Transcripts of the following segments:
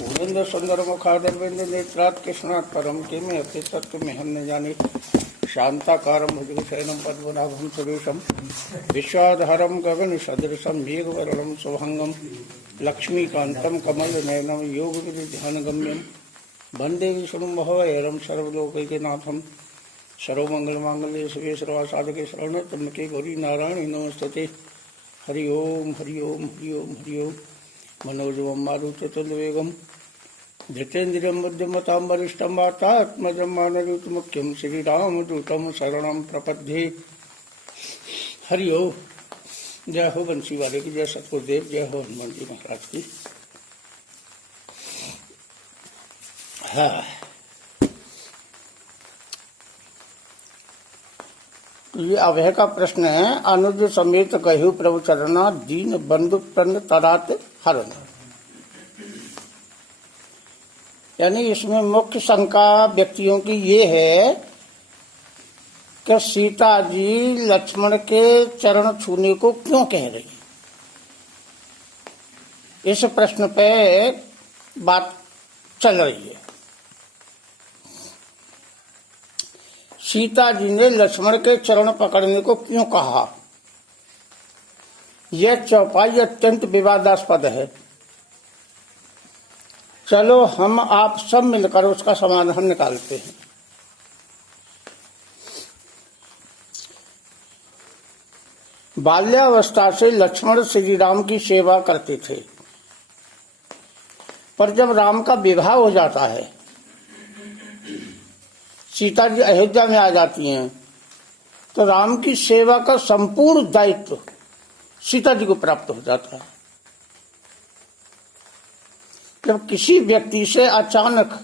भूलेन्द्र सुंदर मुखादरविंद नेत्रात् कृष्णात् परम किमे अति तत्व में हम न जाने शांताकारं भुजगशयनं पद्मनाभं सुरेशं विश्वाधारं गगन सदृशं मेघवर्णं शुभांगं लक्ष्मीकान्तं कमलनयनं योगविधिध्यानगम्यं वन्दे विष्णुं भवहरं सर्वलोकैकनाथं सर्वमंगलमांगल्ये शिवे सर्वासाधके शरण्ये त्र्यंबके गौरी नारायणी नमोस्तुते। हरि ओम हरि ओम हरि ओम हरि ओम। मनोजवं मारुततुल्यवेगं जितेन्द्रियं बुद्धिमतां वरिष्ठं वातात्मजं मानरूपमुख्यं श्रीरामदूतं शरणं प्रपद्ये। हरि ओम। जय हो बंसी वाले की, जय सतगुरुदेव, जय हो हनुमान जी महाराज की। हाँ, ये अभय का प्रश्न है। अनुज समेत कहु प्रभु चरना, दीन बंधु तन तरात हरण। यानी इसमें मुख्य शंका व्यक्तियों की ये है कि सीता जी लक्ष्मण के चरण छूने को क्यों कह रही। इस प्रश्न पे बात चल रही है। सीता जी ने लक्ष्मण के चरण पकड़ने को क्यों कहा, यह चौपाई अत्यंत विवादास्पद है। चलो हम आप सब मिलकर उसका समाधान निकालते हैं। बाल्यावस्था से लक्ष्मण श्री राम की सेवा करते थे, पर जब राम का विवाह हो जाता है, सीता जी अयोध्या में आ जाती हैं, तो राम की सेवा का संपूर्ण दायित्व सीता जी को प्राप्त हो जाता है। जब किसी व्यक्ति से अचानक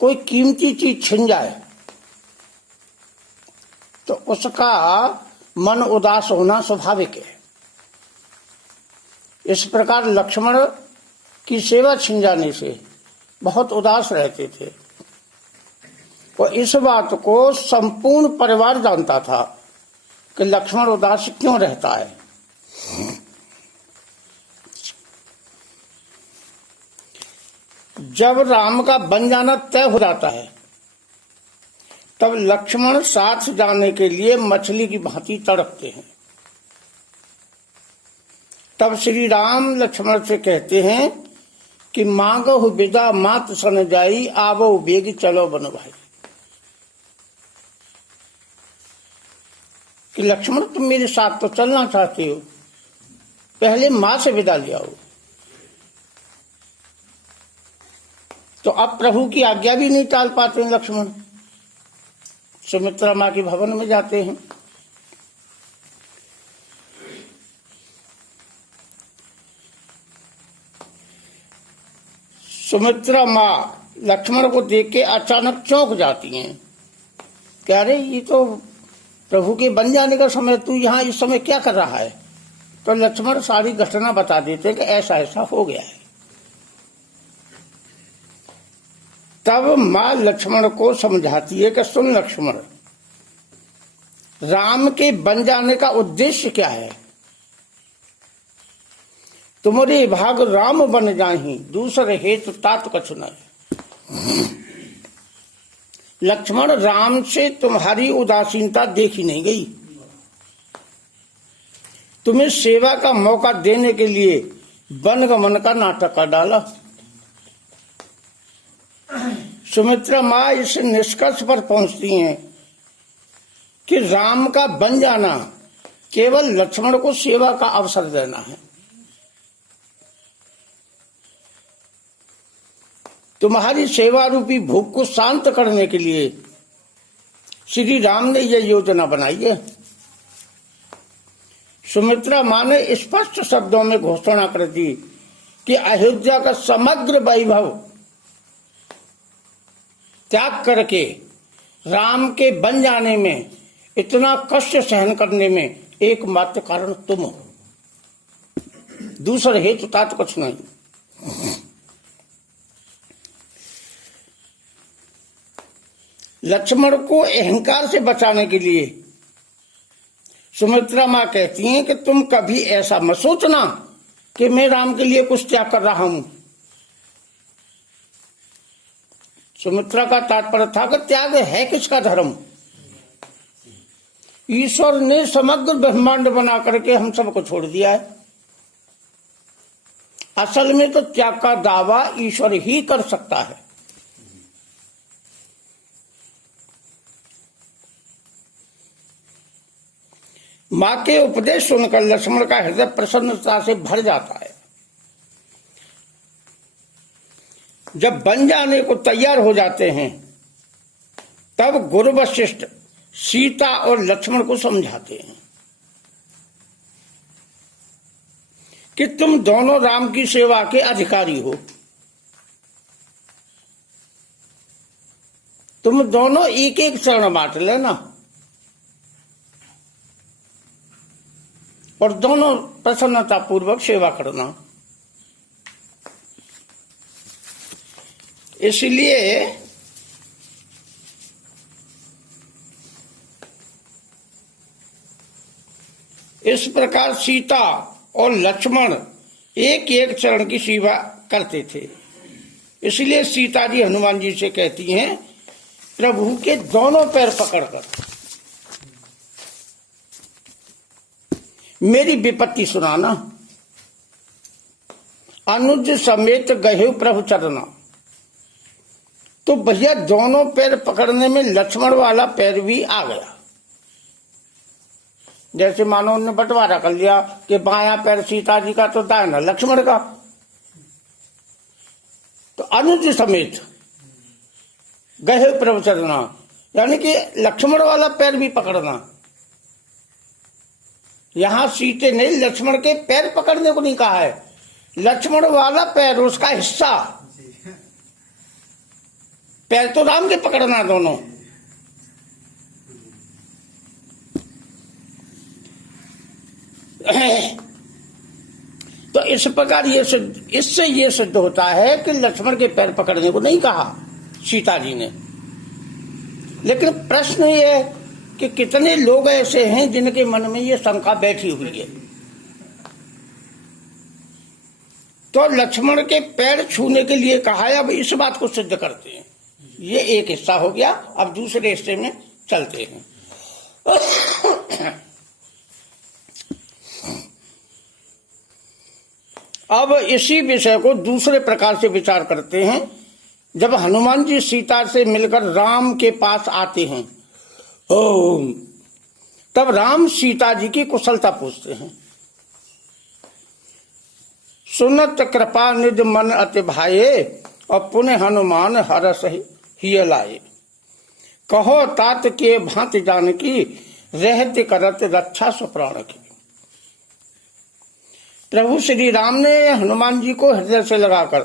कोई कीमती चीज छिन जाए तो उसका मन उदास होना स्वाभाविक है। इस प्रकार लक्ष्मण की सेवा छिन जाने से बहुत उदास रहते थे और इस बात को संपूर्ण परिवार जानता था कि लक्ष्मण उदास क्यों रहता है। जब राम का बन जाना तय हो जाता है, तब लक्ष्मण साथ जाने के लिए मछली की भांति तड़पते हैं। तब श्री राम लक्ष्मण से कहते हैं कि मांगो विदा मात सन जाई, आवो बेग चलो बन भाई। कि लक्ष्मण तुम मेरे साथ तो चलना चाहते हो, पहले मां से विदा ले आओ। तो अब प्रभु की आज्ञा भी नहीं टाल पाते हैं लक्ष्मण। सुमित्रा मां के भवन में जाते हैं। सुमित्रा मां लक्ष्मण को देख के अचानक चौंक जाती हैं। कह रहे ये तो प्रभु के बन जाने का समय, तू यहाँ इस समय क्या कर रहा है। तो लक्ष्मण सारी घटना बता देते हैं कि ऐसा ऐसा हो गया है। तब मां लक्ष्मण को समझाती है कि सुन लक्ष्मण, राम के बन जाने का उद्देश्य क्या है। तुम्हारे भाग राम बन जाहि, दूसरे हेतु तात कछु नहीं। लक्ष्मण, राम से तुम्हारी उदासीनता देखी नहीं गई। तुम्हें सेवा का मौका देने के लिए वनगमन का नाटक कर डाला। सुमित्रा मां इस निष्कर्ष पर पहुंचती हैं कि राम का बन जाना केवल लक्ष्मण को सेवा का अवसर देना है। तुम्हारी सेवा रूपी भूख को शांत करने के लिए श्री राम ने यह योजना बनाई है। सुमित्रा मां ने स्पष्ट शब्दों में घोषणा कर दी कि अयोध्या का समग्र वैभव त्याग करके राम के बन जाने में, इतना कष्ट सहन करने में एकमात्र कारण तुम हो, दूसरे हेतु तात कुछ नहीं। लक्ष्मण को अहंकार से बचाने के लिए सुमित्रा माँ कहती हैं कि तुम कभी ऐसा मत सोचना कि मैं राम के लिए कुछ त्याग कर रहा हूं। सुमित्रा का तात्पर्य था कि त्याग है किसका धर्म? ईश्वर ने समग्र ब्रह्मांड बना करके हम सबको छोड़ दिया है। असल में तो त्याग का दावा ईश्वर ही कर सकता है। मां के उपदेश सुनकर लक्ष्मण का हृदय प्रसन्नता से भर जाता है। जब बन जाने को तैयार हो जाते हैं तब गुरु वशिष्ठ सीता और लक्ष्मण को समझाते हैं कि तुम दोनों राम की सेवा के अधिकारी हो। तुम दोनों एक एक शरण बांट लेना और दोनों प्रसन्नता पूर्वक सेवा करना। इसलिए इस प्रकार सीता और लक्ष्मण एक एक चरण की सेवा करते थे। इसलिए सीता जी हनुमान जी से कहती हैं, प्रभु के दोनों पैर पकड़कर मेरी विपत्ति सुनाना। अनुज समेत गहे प्रभु चरना। तो भैया दोनों पैर पकड़ने में लक्ष्मण वाला पैर भी आ गया। जैसे मानो उन्होंने बंटवारा कर लिया कि बायां पैर सीता जी का तो दाहिना लक्ष्मण का। तो अनुज समेत गहे प्रभु चरना, यानी कि लक्ष्मण वाला पैर भी पकड़ना। यहां सीते ने लक्ष्मण के पैर पकड़ने को नहीं कहा है, लक्ष्मण वाला पैर, उसका हिस्सा। पैर तो राम के पकड़ना दोनों। तो इस प्रकार इससे ये सिद्ध होता है कि लक्ष्मण के पैर पकड़ने को नहीं कहा सीता जी ने। लेकिन प्रश्न ये है कि कितने लोग ऐसे हैं जिनके मन में ये शंका बैठी हुई है। तो लक्ष्मण के पैर छूने के लिए कहा है। अब इस बात को सिद्ध करते हैं। ये एक हिस्सा हो गया। अब दूसरे हिस्से में चलते हैं। अब इसी विषय को दूसरे प्रकार से विचार करते हैं। जब हनुमान जी सीता से मिलकर राम के पास आते हैं, तब राम सीता जी की कुशलता पूछते हैं। सुनत कृपा निज मन अति भाये, और पुनः हनुमान हरस हिय लाए। कहो तात के भांति जानकी, रहते करत रक्षा सुप्राण की। प्रभु श्री राम ने हनुमान जी को हृदय से लगाकर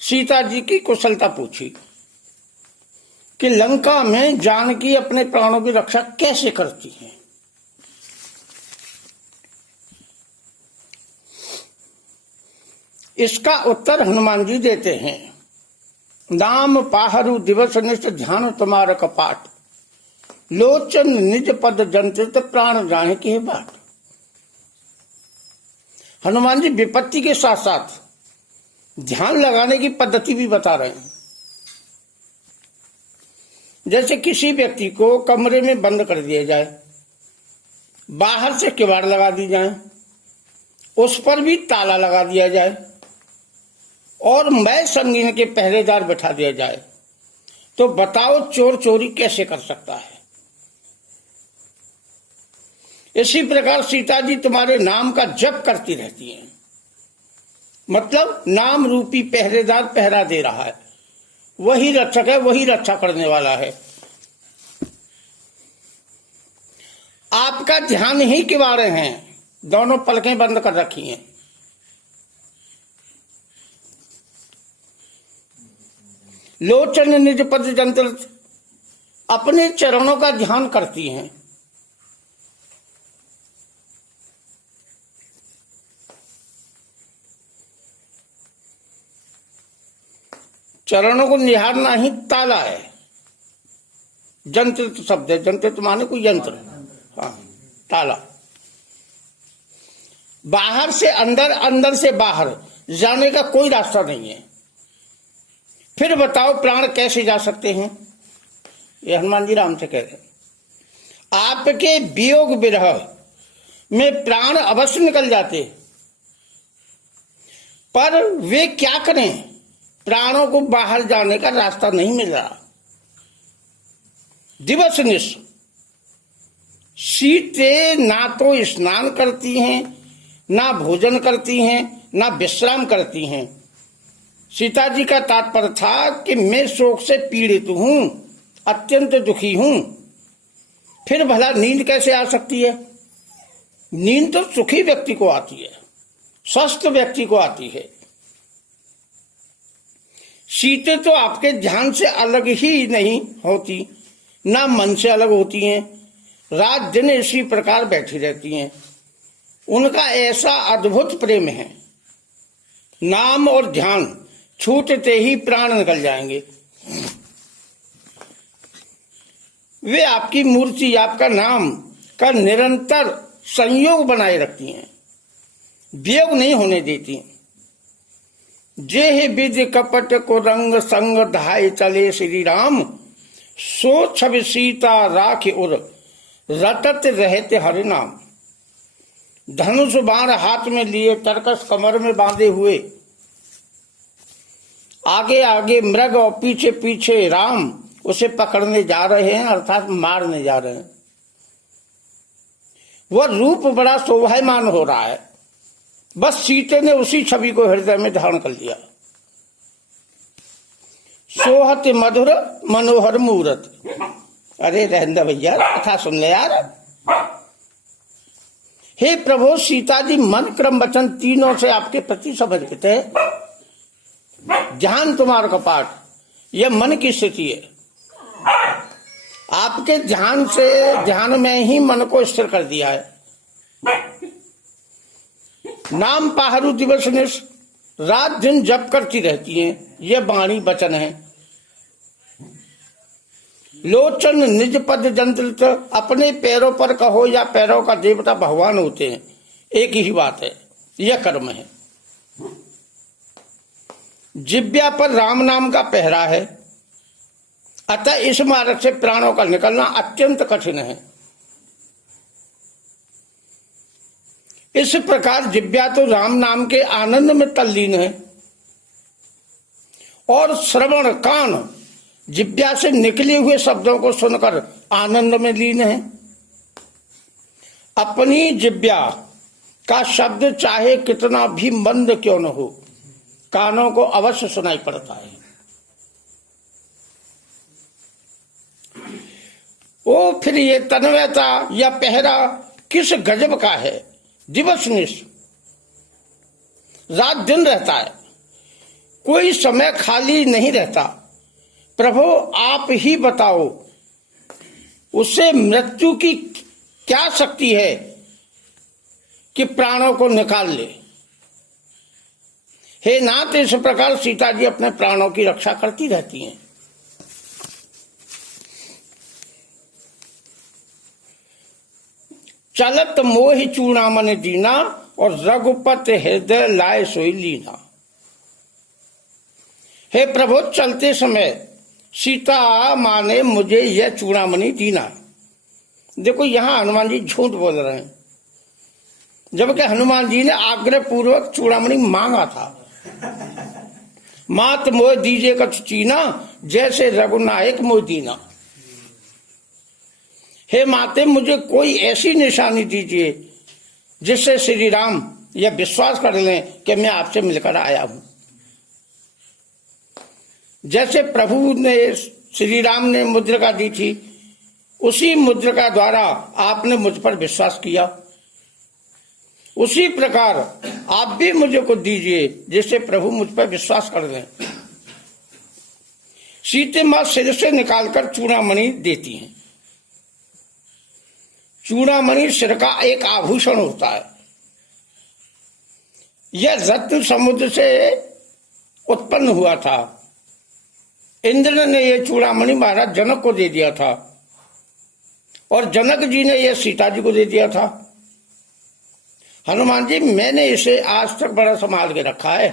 सीता जी की कुशलता पूछी कि लंका में जानकी अपने प्राणों की रक्षा कैसे करती हैं। इसका उत्तर हनुमान जी देते हैं। नाम पाहरु दिवस निष्ठ ध्यान तुम्हारा कपाट, लोचन निज पद जंत्रित प्राण जाने की बात। हनुमान जी विपत्ति के साथ साथ ध्यान लगाने की पद्धति भी बता रहे हैं। जैसे किसी व्यक्ति को कमरे में बंद कर दिया जाए, बाहर से किवाड़ लगा दी जाए, उस पर भी ताला लगा दिया जाए और मैं संगीन के पहरेदार बैठा दिया जाए, तो बताओ चोर चोरी कैसे कर सकता है। इसी प्रकार सीता जी तुम्हारे नाम का जप करती रहती हैं। मतलब नाम रूपी पहरेदार पहरा दे रहा है, वही रक्षक है, वही रक्षा करने वाला है। आपका ध्यान ही किवाड़े हैं, दोनों पलकें बंद कर रखी हैं। लोचन निज पद जंत्र, अपने चरणों का ध्यान करती हैं। चरणों को निहारना ही ताला है। जंत्र शब्द है, जंत्र माने कोई यंत्र, हाँ ताला। बाहर से अंदर, अंदर से बाहर जाने का कोई रास्ता नहीं है। फिर बताओ प्राण कैसे जा सकते हैं? ये हनुमान जी राम से कह रहे हैं। आपके वियोग विरह में प्राण अवश्य निकल जाते, पर वे क्या करें, प्राणों को बाहर जाने का रास्ता नहीं मिल रहा। दिवस निश सीते ना तो स्नान करती हैं, ना भोजन करती हैं, ना विश्राम करती हैं। सीता जी का तात्पर्य था कि मैं शोक से पीड़ित हूं, अत्यंत दुखी हूं। फिर भला नींद कैसे आ सकती है? नींद तो सुखी व्यक्ति को आती है, स्वस्थ व्यक्ति को आती है। सीते तो आपके ध्यान से अलग ही नहीं होती, ना मन से अलग होती हैं, रात दिन इसी प्रकार बैठी रहती हैं। उनका ऐसा अद्भुत प्रेम है, नाम और ध्यान छूटते ही प्राण निकल जाएंगे। वे आपकी मूर्ति, आपका नाम का निरंतर संयोग बनाए रखती हैं, वियोग नहीं होने देती। जे विधि कपट को रंग संग धाय चले श्री राम, सो छवि सीता राख उर रटत रहते हरि नाम। धनुष बाण हाथ में लिए, तरकस कमर में बांधे हुए, आगे आगे मृग और पीछे पीछे राम उसे पकड़ने जा रहे हैं, अर्थात मारने जा रहे हैं। वह रूप बड़ा शोभायमान हो रहा है, बस सीते ने उसी छवि को हृदय में धारण कर लिया। सोहत मधुर मनोहर मूरत। अरे रहंदा भैया, कथा सुन ले यार। हे प्रभु, सीता जी मन क्रम वचन तीनों से आपके प्रति समर्पित है। ध्यान तुम्हारा कपाट, यह मन की स्थिति है। आपके ध्यान से, ध्यान में ही मन को स्थिर कर दिया है। नाम पाहरू दिवस निश, रात दिन जप करती रहती हैं, यह वाणी वचन है। लोचन निज पद जंत्रित, अपने पैरों पर कहो या पैरों का देवता भगवान होते हैं, एक ही बात है, यह कर्म है। जिब्या पर राम नाम का पहरा है, अतः इस मार्ग से प्राणों का निकलना अत्यंत कठिन है। इस प्रकार जिब्या तो राम नाम के आनंद में तल्लीन है, और श्रवण कान जिब्या से निकले हुए शब्दों को सुनकर आनंद में लीन है। अपनी जिब्या का शब्द चाहे कितना भी मंद क्यों न हो, कानों को अवश्य सुनाई पड़ता है। ओ फिर ये तन्वयता या पहरा किस गजब का है। दिवस निश, रात दिन रहता है, कोई समय खाली नहीं रहता। प्रभु आप ही बताओ, उससे मृत्यु की क्या शक्ति है कि प्राणों को निकाल ले। हे नाथ, इस प्रकार सीता जी अपने प्राणों की रक्षा करती रहती हैं। चलत मोह चूड़ामन दीना, और रघुपत हृदय लाए सोई लीना। हे प्रभु, चलते समय सीता माँ ने मुझे यह चूड़ामणि दीना। देखो, यहां हनुमान जी झूठ बोल रहे हैं, जबकि हनुमान जी ने आग्रह पूर्वक चूड़ामणि मांगा था। मात मोह दीजे कछ चीना, जैसे रघुनायक मोह दीना। हे माते, मुझे कोई ऐसी निशानी दीजिए जिससे श्री राम यह विश्वास कर लें कि मैं आपसे मिलकर आया हूं। जैसे प्रभु ने, श्री राम ने मुद्रिका दी थी, उसी मुद्रिका द्वारा आपने मुझ पर विश्वास किया। उसी प्रकार आप भी मुझे को दीजिए जिससे प्रभु मुझ पर विश्वास कर लें। सीते मां सिर से निकालकर चूड़ामणि देती हैं। चूड़ामणि सिर का एक आभूषण होता है। यह रत्न समुद्र से उत्पन्न हुआ था। इंद्र ने यह चूड़ामणि महाराज जनक को दे दिया था, और जनक जी ने यह सीता जी को दे दिया था। हनुमान जी मैंने इसे आज तक बड़ा संभाल के रखा है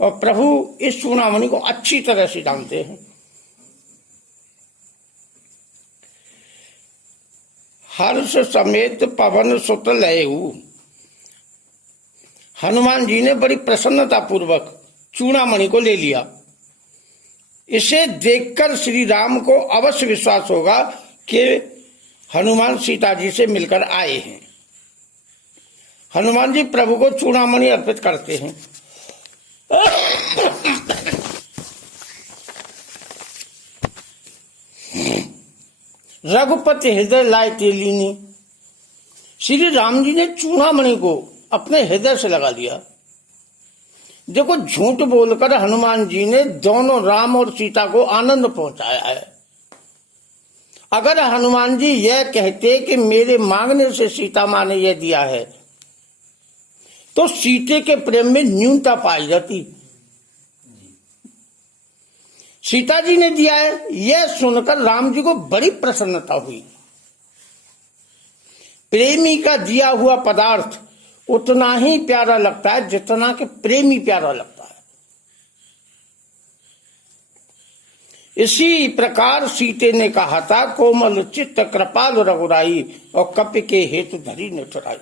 और प्रभु इस चूड़ामणि को अच्छी तरह से जानते हैं। हर्ष समेत पवन सुत लयऊ। हनुमान जी ने बड़ी प्रसन्नता पूर्वक चूड़ामणि को ले लिया। इसे देखकर श्री राम को अवश्य विश्वास होगा कि हनुमान सीता जी से मिलकर आए हैं। हनुमान जी प्रभु को चूड़ामणि अर्पित करते हैं। रघुपति हृदय लाए तेलिनी। श्री राम जी ने चूड़ामणि को अपने हृदय से लगा लिया। देखो, झूठ बोलकर हनुमान जी ने दोनों राम और सीता को आनंद पहुंचाया है। अगर हनुमान जी यह कहते कि मेरे मांगने से सीता मां ने यह दिया है, तो सीते के प्रेम में न्यूनता पाई जाती। सीता जी ने दिया है, यह सुनकर राम जी को बड़ी प्रसन्नता हुई। प्रेमी का दिया हुआ पदार्थ उतना ही प्यारा लगता है जितना कि प्रेमी प्यारा लगता है। इसी प्रकार सीते ने कहा था, कोमल चित्त कृपाल रघुराई और कपि के हेतु धरी निठुराई।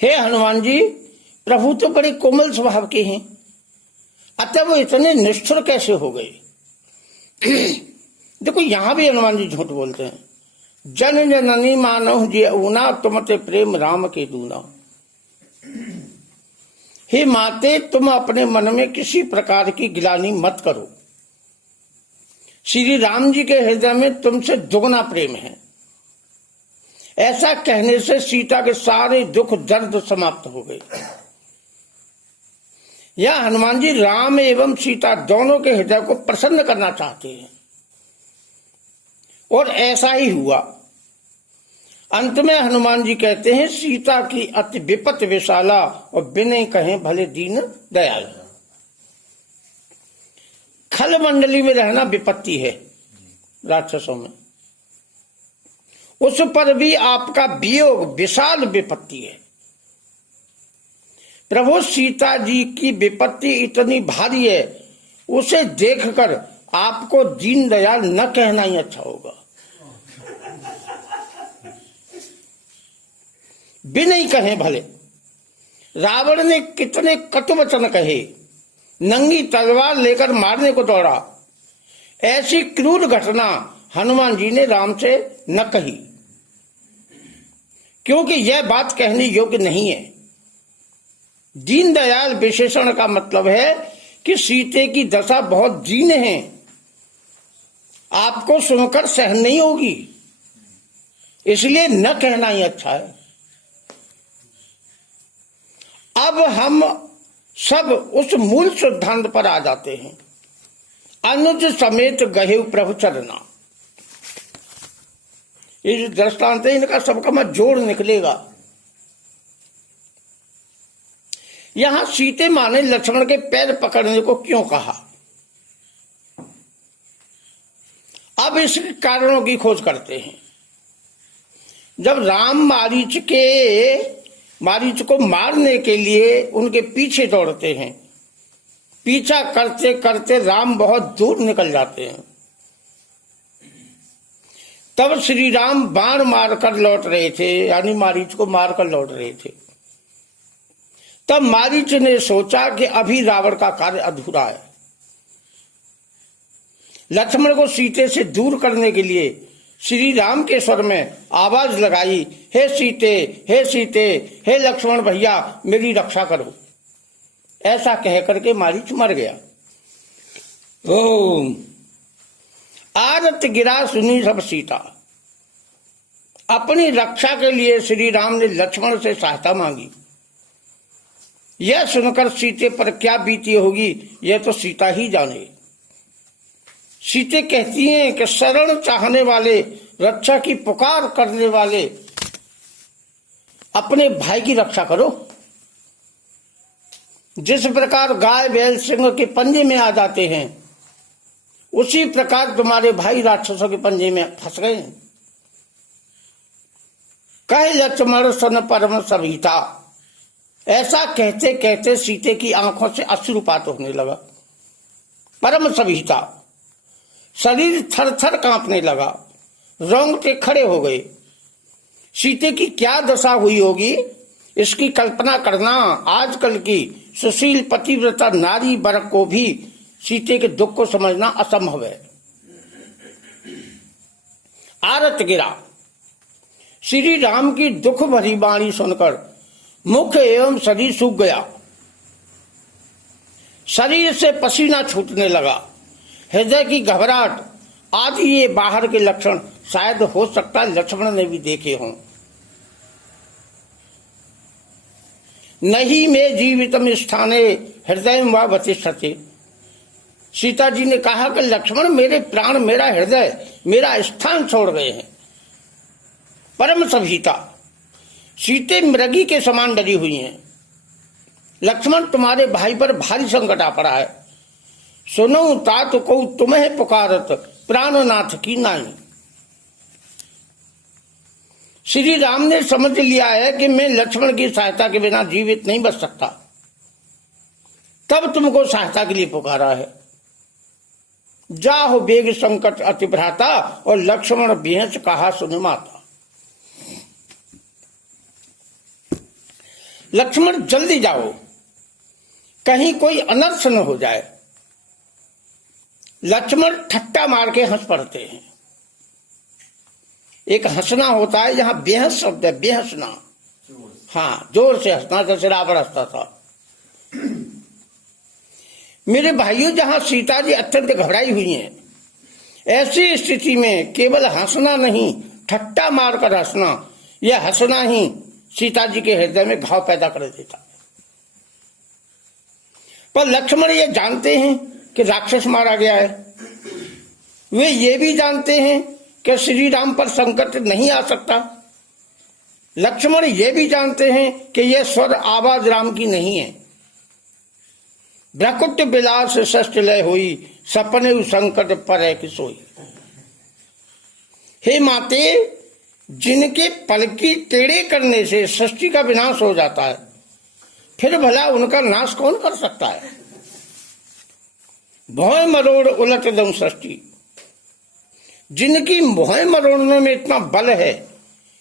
हे हनुमान जी, प्रभु तो बड़े कोमल स्वभाव के हैं, अतः वो इतने निष्ठुर कैसे हो गए? देखो, यहां भी हनुमान जी झूठ बोलते हैं। जन जननी मानव जे ऊना, तुमते प्रेम राम के दूना। हे माते, तुम अपने मन में किसी प्रकार की गिलानी मत करो। श्री राम जी के हृदय में तुमसे दुगना प्रेम है। ऐसा कहने से सीता के सारे दुख दर्द समाप्त हो गए। यह हनुमान जी राम एवं सीता दोनों के हृदय को प्रसन्न करना चाहते हैं और ऐसा ही हुआ। अंत में हनुमान जी कहते हैं, सीता की अति विपत विशाला और बिने कहें भले दीन दयाल। खल मंडली में रहना विपत्ति है राक्षसों में, उस पर भी आपका वियोग विशाल विपत्ति है। प्रभु, सीता जी की विपत्ति इतनी भारी है, उसे देखकर आपको दीन दयाल न कहना ही अच्छा होगा। बिन कहे भले। रावण ने कितने कटु वचन कहे, नंगी तलवार लेकर मारने को दौड़ा। ऐसी क्रूर घटना हनुमान जी ने राम से न कही, क्योंकि यह बात कहने योग्य नहीं है। दीन दयाल विशेषण का मतलब है कि सीते की दशा बहुत दीन है, आपको सुनकर सहन नहीं होगी, इसलिए न कहना ही अच्छा है। अब हम सब उस मूल सिद्धांत पर आ जाते हैं। अनुज समेत गहे प्रभु चरना। ये जो दृष्टांत है, इनका सबका मत जोड़ निकलेगा। यहां सीते मां ने लक्ष्मण के पैर पकड़ने को क्यों कहा? अब इसके कारणों की खोज करते हैं। जब राम मारीच को मारने के लिए उनके पीछे दौड़ते हैं, पीछा करते करते राम बहुत दूर निकल जाते हैं। तब श्री राम बाण मारकर लौट रहे थे, यानी मारीच को मारकर लौट रहे थे। तब मारीच ने सोचा कि अभी रावण का कार्य अधूरा है। लक्ष्मण को सीते से दूर करने के लिए श्री राम के स्वर में आवाज लगाई, हे सीते, हे सीते, हे लक्ष्मण भैया, मेरी रक्षा करो। ऐसा कह करके मारीच मर गया। ओम आरत गिरा सुनी सब सीता। अपनी रक्षा के लिए श्री राम ने लक्ष्मण से सहायता मांगी। यह सुनकर सीते पर क्या बीती होगी, यह तो सीता ही जाने। सीते कहती हैं कि शरण चाहने वाले, रक्षा की पुकार करने वाले अपने भाई की रक्षा करो। जिस प्रकार गाय बैल सिंह के पंजे में आ जाते हैं, उसी प्रकार तुम्हारे भाई राक्षसों के पंजे में फंस गए हैं। कह लक्ष्मण सन परम सभीता। ऐसा कहते कहते सीते की आंखों से अश्रुपात होने लगा। परम सभीता, शरीर थर थर कांपने लगा, रोंगटे खड़े हो गए। सीते की क्या दशा हुई होगी इसकी कल्पना करना आजकल की सुशील पतिव्रता नारी वर्ग को भी सीते के दुख को समझना असंभव है। आरत गिरा। श्री राम की दुख भरी वाणी सुनकर मुख एवं शरीर सूख गया। शरीर से पसीना छूटने लगा। हृदय की घबराहट आदि ये बाहर के लक्षण शायद हो सकता लक्ष्मण ने भी देखे हों। नहीं में जीवितम स्थाने हृदय व वतिष्ठते। सीता जी ने कहा कि लक्ष्मण, मेरे प्राण, मेरा हृदय, मेरा स्थान छोड़ गए हैं। परम सभीता, सीते मृगी के समान डरी हुई हैं। लक्ष्मण, तुम्हारे भाई पर भारी संकट आ पड़ा है। सुनो तात को तुम्हें पुकारत, प्राणनाथ की नाई। श्री राम ने समझ लिया है कि मैं लक्ष्मण की सहायता के बिना जीवित नहीं बच सकता, तब तुमको सहायता के लिए पुकारा है। जाहो बेग संकट अतिभ्राता, और लक्ष्मण बेहस कहा सुन माता। लक्ष्मण जल्दी जाओ, कहीं कोई अनर्थ न हो जाए। लक्ष्मण ठट्टा मार के हंस पड़ते हैं। एक हंसना होता है, यहां बेहस शब्द है, बेहसना। हाँ, जोर से हंसना, जैसे रावण हंसता था। मेरे भाइयों, जहां सीता जी अत्यंत घबराई हुई हैं, ऐसी स्थिति में केवल हंसना नहीं, ठट्टा मारकर हंसना, यह हंसना ही सीता जी के हृदय में घाव पैदा कर देता है। पर लक्ष्मण ये जानते हैं कि राक्षस मारा गया है। वे ये भी जानते हैं कि श्री राम पर संकट नहीं आ सकता। लक्ष्मण ये भी जानते हैं कि यह स्वर आवाज राम की नहीं है। भ्रकुट बिलास षष्ठ लय हुई, सपने संकट पर है कि सोई। हे माते, जिनके पलकी टेढ़े करने से सृष्टि का विनाश हो जाता है, फिर भला उनका नाश कौन कर सकता है। भौं मरोड़ उलट दम सृष्टि। जिनकी भौं मरोड़ने में इतना बल है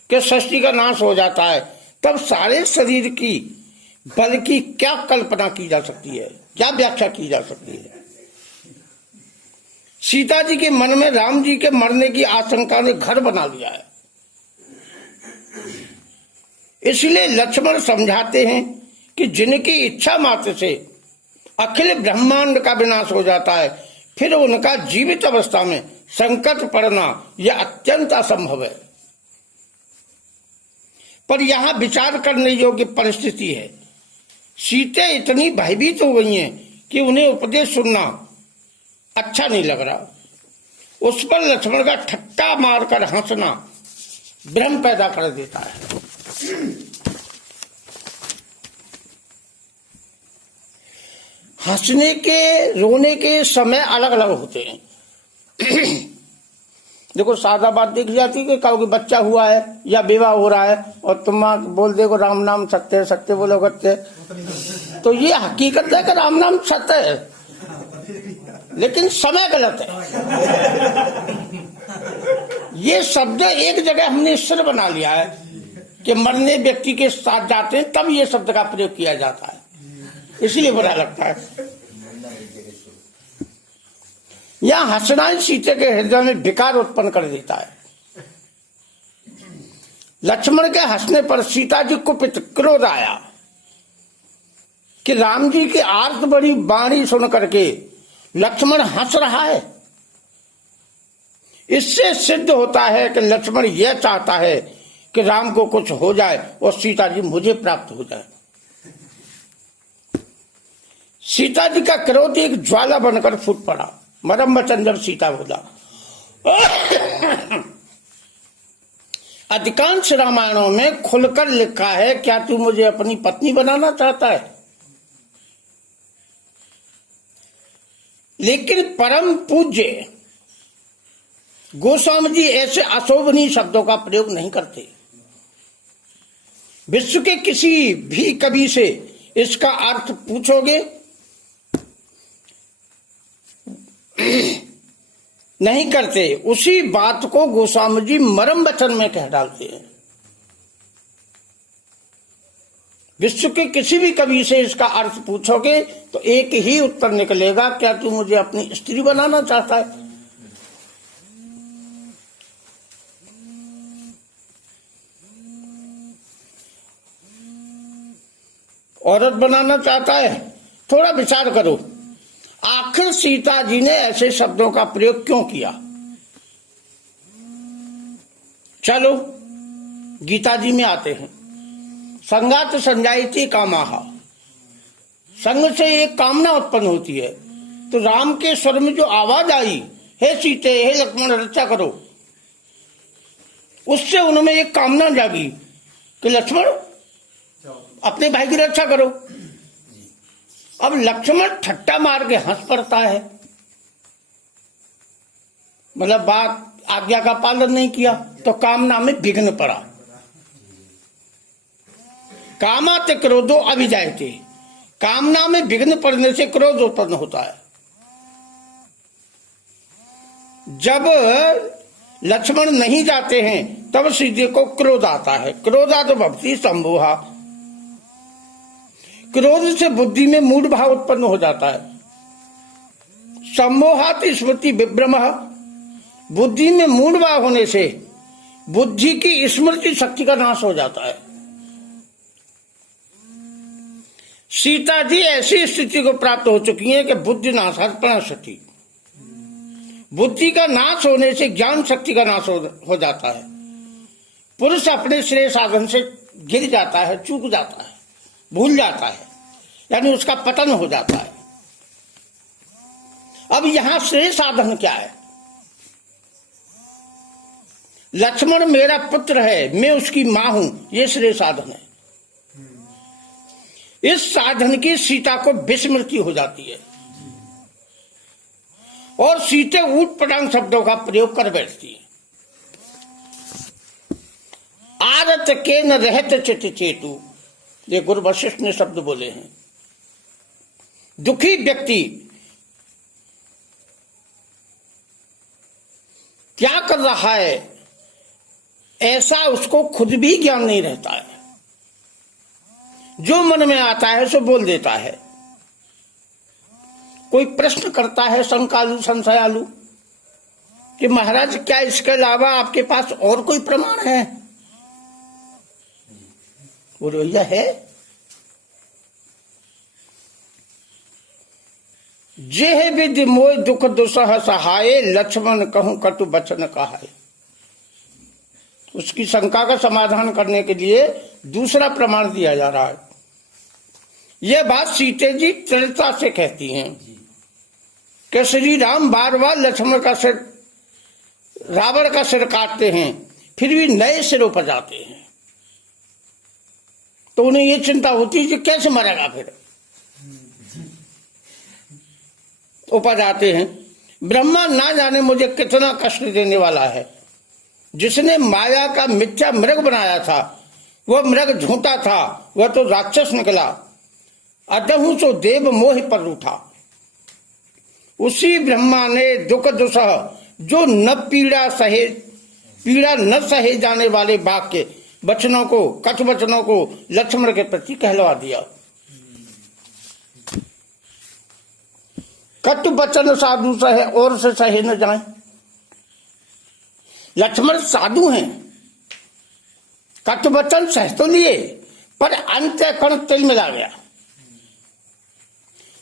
कि सृष्टि का नाश हो जाता है, तब सारे शरीर की बल की क्या कल्पना की जा सकती है, क्या व्याख्या की जा सकती है। सीता जी के मन में राम जी के मरने की आशंका ने घर बना लिया है। इसलिए लक्ष्मण समझाते हैं कि जिनकी इच्छा मात्र से अखिल ब्रह्मांड का विनाश हो जाता है, फिर उनका जीवित अवस्था में संकट पड़ना यह अत्यंत असंभव है। पर यहां विचार करने योग्य परिस्थिति है। सीते इतनी भयभीत हो गई हैं कि उन्हें उपदेश सुनना अच्छा नहीं लग रहा। उस पर लक्ष्मण का ठट्टा मारकर हंसना भ्रम पैदा कर देता है। हंसने के रोने के समय अलग अलग होते हैं। देखो, सादा बात दिख जाती कि कहोगे बच्चा हुआ है या विवाह हो रहा है और तुम बोल देखो राम नाम सत्य है, सत्य बोलो सत्य, तो ये हकीकत है कि राम नाम सत्य है, लेकिन समय गलत है। ये शब्द एक जगह हमने स्थिर बना लिया है कि मरने व्यक्ति के साथ जाते हैं तब ये शब्द का प्रयोग किया जाता है, इसलिए बुरा लगता है। यह हंसना सीते के हृदय में विकार उत्पन्न कर देता है। लक्ष्मण के हंसने पर सीता जी को क्रोध आया कि राम जी की आर्त बड़ी वाणी सुन करके लक्ष्मण हंस रहा है। इससे सिद्ध होता है कि लक्ष्मण यह चाहता है कि राम को कुछ हो जाए और सीता जी मुझे प्राप्त हो जाए। सीता जी का क्रोध एक ज्वाला बनकर फूट पड़ा। मरम वचन जब सीता बोला। अधिकांश रामायणों में खुलकर लिखा है, क्या तू मुझे अपनी पत्नी बनाना चाहता है? लेकिन परम पूज्य गोस्वामी जी ऐसे अशोभनीय शब्दों का प्रयोग नहीं करते। विश्व के किसी भी कवि से इसका अर्थ पूछोगे नहीं करते, उसी बात को गोस्वामी जी मरम वचन में कह डालते हैं। विश्व के किसी भी कवि से इसका अर्थ पूछोगे तो एक ही उत्तर निकलेगा, क्या तू मुझे अपनी स्त्री बनाना चाहता है? औरत बनाना चाहता है? थोड़ा विचार करो, आखिर सीता जी ने ऐसे शब्दों का प्रयोग क्यों किया? चलो गीता जी में आते हैं, संगात संजायती कामाहा, संग से एक कामना उत्पन्न होती है। तो राम के स्वर में जो आवाज आई, हे सीते हे लक्ष्मण रक्षा करो, उससे उनमें एक कामना जागी कि लक्ष्मण अपने भाई की रक्षा करो। अब लक्ष्मण ठट्टा मार के हंस पड़ता है, मतलब बात आज्ञा का पालन नहीं किया तो कामना में विघ्न पड़ा। कामाते क्रोधो अभिजायते, कामना में विघ्न पड़ने से क्रोध उत्पन्न होता है। जब लक्ष्मण नहीं जाते हैं तब सीते को क्रोध आता है। क्रोधात भवति संभोहा, क्रोध से बुद्धि में मूढ़ भाव उत्पन्न हो जाता है। सम्मोहात स्मृति विभ्रम, बुद्धि में मूढ़ भाव होने से बुद्धि की स्मृति शक्ति का नाश हो जाता है। सीता जी ऐसी स्थिति को प्राप्त हो चुकी हैं कि बुद्धि नाश शक्ति, बुद्धि का नाश होने से ज्ञान शक्ति का नाश हो जाता है। पुरुष अपने श्रेय साधन से गिर जाता है, चूक जाता है, भूल जाता है, यानी उसका पतन हो जाता है। अब यहां श्रेय साधन क्या है? लक्ष्मण मेरा पुत्र है, मैं उसकी मां हूं, यह श्रेय साधन है। इस साधन की सीता को विस्मृति हो जाती है और सीते ऊट पटांग शब्दों का प्रयोग कर बैठती है। आरत के न रहत चित चेतु, ये गुरु वशिष्ठ ने शब्द बोले हैं। दुखी व्यक्ति क्या कर रहा है ऐसा उसको खुद भी ज्ञान नहीं रहता है, जो मन में आता है सो बोल देता है। कोई प्रश्न करता है शंकालु संशयालु कि महाराज क्या इसके अलावा आपके पास और कोई प्रमाण है? वो भैया है। जेह विधि मोय दुख दुसह सहाय, लक्ष्मण कहूं कटु बचन कहाय। उसकी शंका का समाधान करने के लिए दूसरा प्रमाण दिया जा रहा है। यह बात सीते जी दृढ़ता से कहती हैं कि श्री राम बार बार लक्ष्मण का सिर, रावण का सिर काटते हैं, फिर भी नए सिरों पर जाते हैं। तो उन्हें यह चिंता होती है कि कैसे मरेगा। फिर ऊपर जाते हैं, ब्रह्मा ना जाने मुझे कितना कष्ट देने वाला है। जिसने माया का मिथ्या मृग बनाया था वह मृग झूठा था, वह तो राक्षस निकला। अतहु सो देव मोह पर उठा। उसी ब्रह्मा ने दुख दुसह, जो न पीड़ा न सहे जाने वाले वाक्य वचनों को, कथ वचनों को लक्ष्मण के प्रति कहलवा दिया। कट वचन साधु सहे और से सहे न जाए। लक्ष्मण साधु हैं, कट वचन सह तो लिए पर अंत कण तिल मिला गया।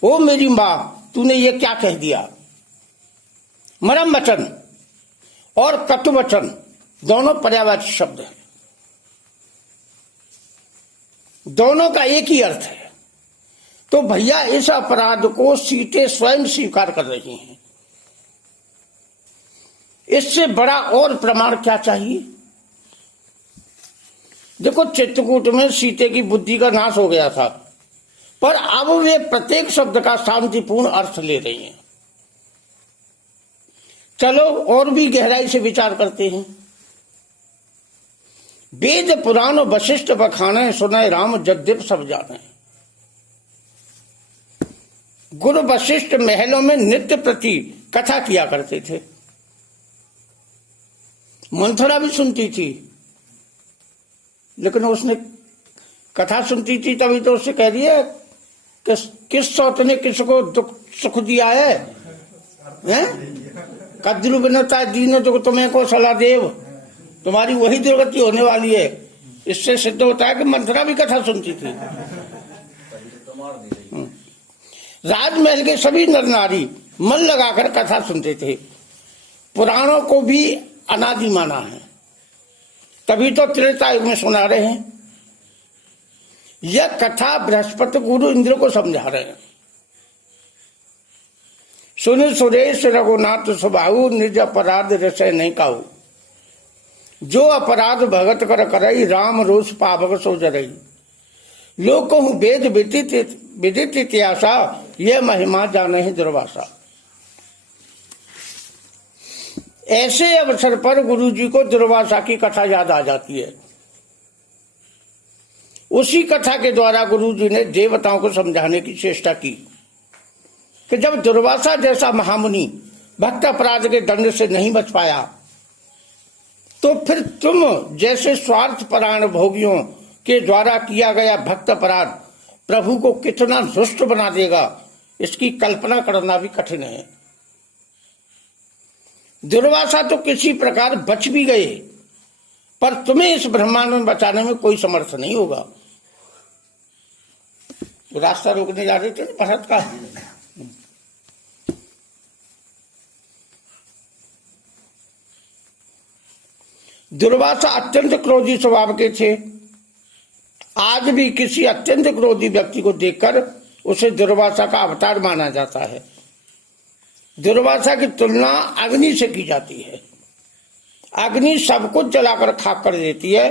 ओ मेरी मां, तूने ये क्या कह दिया? मरम वचन और कटु वचन दोनों पर्यायवाची शब्द हैं, दोनों का एक ही अर्थ है। तो भैया इस अपराध को सीते स्वयं स्वीकार कर रही हैं। इससे बड़ा और प्रमाण क्या चाहिए? देखो, चित्रकूट में सीते की बुद्धि का नाश हो गया था, पर अब वे प्रत्येक शब्द का शांतिपूर्ण अर्थ ले रही हैं। चलो और भी गहराई से विचार करते हैं। वेद पुराण वशिष्ठ बखाने, सुने राम जगदीप सब जाने। गुरु वशिष्ठ महलों में नित्य प्रति कथा किया करते थे। मंथरा भी सुनती थी, लेकिन उसने कथा सुनती थी तभी तो उससे कह रही है कि किस सौत ने किसको दुख सुख दिया है, कद्रु बिनता दीन दुख तुम्हें को सलाह देव, तुम्हारी वही दुर्गति होने वाली है। इससे सिद्ध होता है कि मंथरा भी कथा सुनती थी। राजमहल के सभी नर नारी मन लगाकर कथा सुनते थे। पुराणों को भी अनादि माना है, तभी तो त्रेता युग में सुना रहे हैं। यह कथा बृहस्पति गुरु इंद्र को समझा रहे हैं। सुन सुरेश रघुनाथ सुबाहु, निज अपराध रसय नहीं काहू। जो अपराध भगत कर करई, राम रोष पावक सो जरई। लोक कहूँ वेद विदित इतिहासा, यह महिमा जाने ही दुर्वासा। ऐसे अवसर पर गुरु जी को दुर्वासा की कथा याद आ जाती है। उसी कथा के द्वारा गुरु जी ने देवताओं को समझाने की चेष्टा की कि जब दुर्वासा जैसा महामुनि भक्त अपराध के दंड से नहीं बच पाया, तो फिर तुम जैसे स्वार्थ परायण भोगियों के द्वारा किया गया भक्त अपराध प्रभु को कितना दुष्ट बना देगा, इसकी कल्पना करना भी कठिन है। दुर्वासा तो किसी प्रकार बच भी गए, पर तुम्हें इस ब्रह्मांड में बचाने में कोई समर्थ नहीं होगा। रास्ता रोकने जा रहे थे भरत का। दुर्वासा अत्यंत क्रोधी स्वभाव के थे। आज भी किसी अत्यंत क्रोधी व्यक्ति को देखकर उसे दुर्वासा का अवतार माना जाता है। दुर्वासा की तुलना अग्नि से की जाती है। अग्नि सब कुछ जलाकर खाक कर देती है,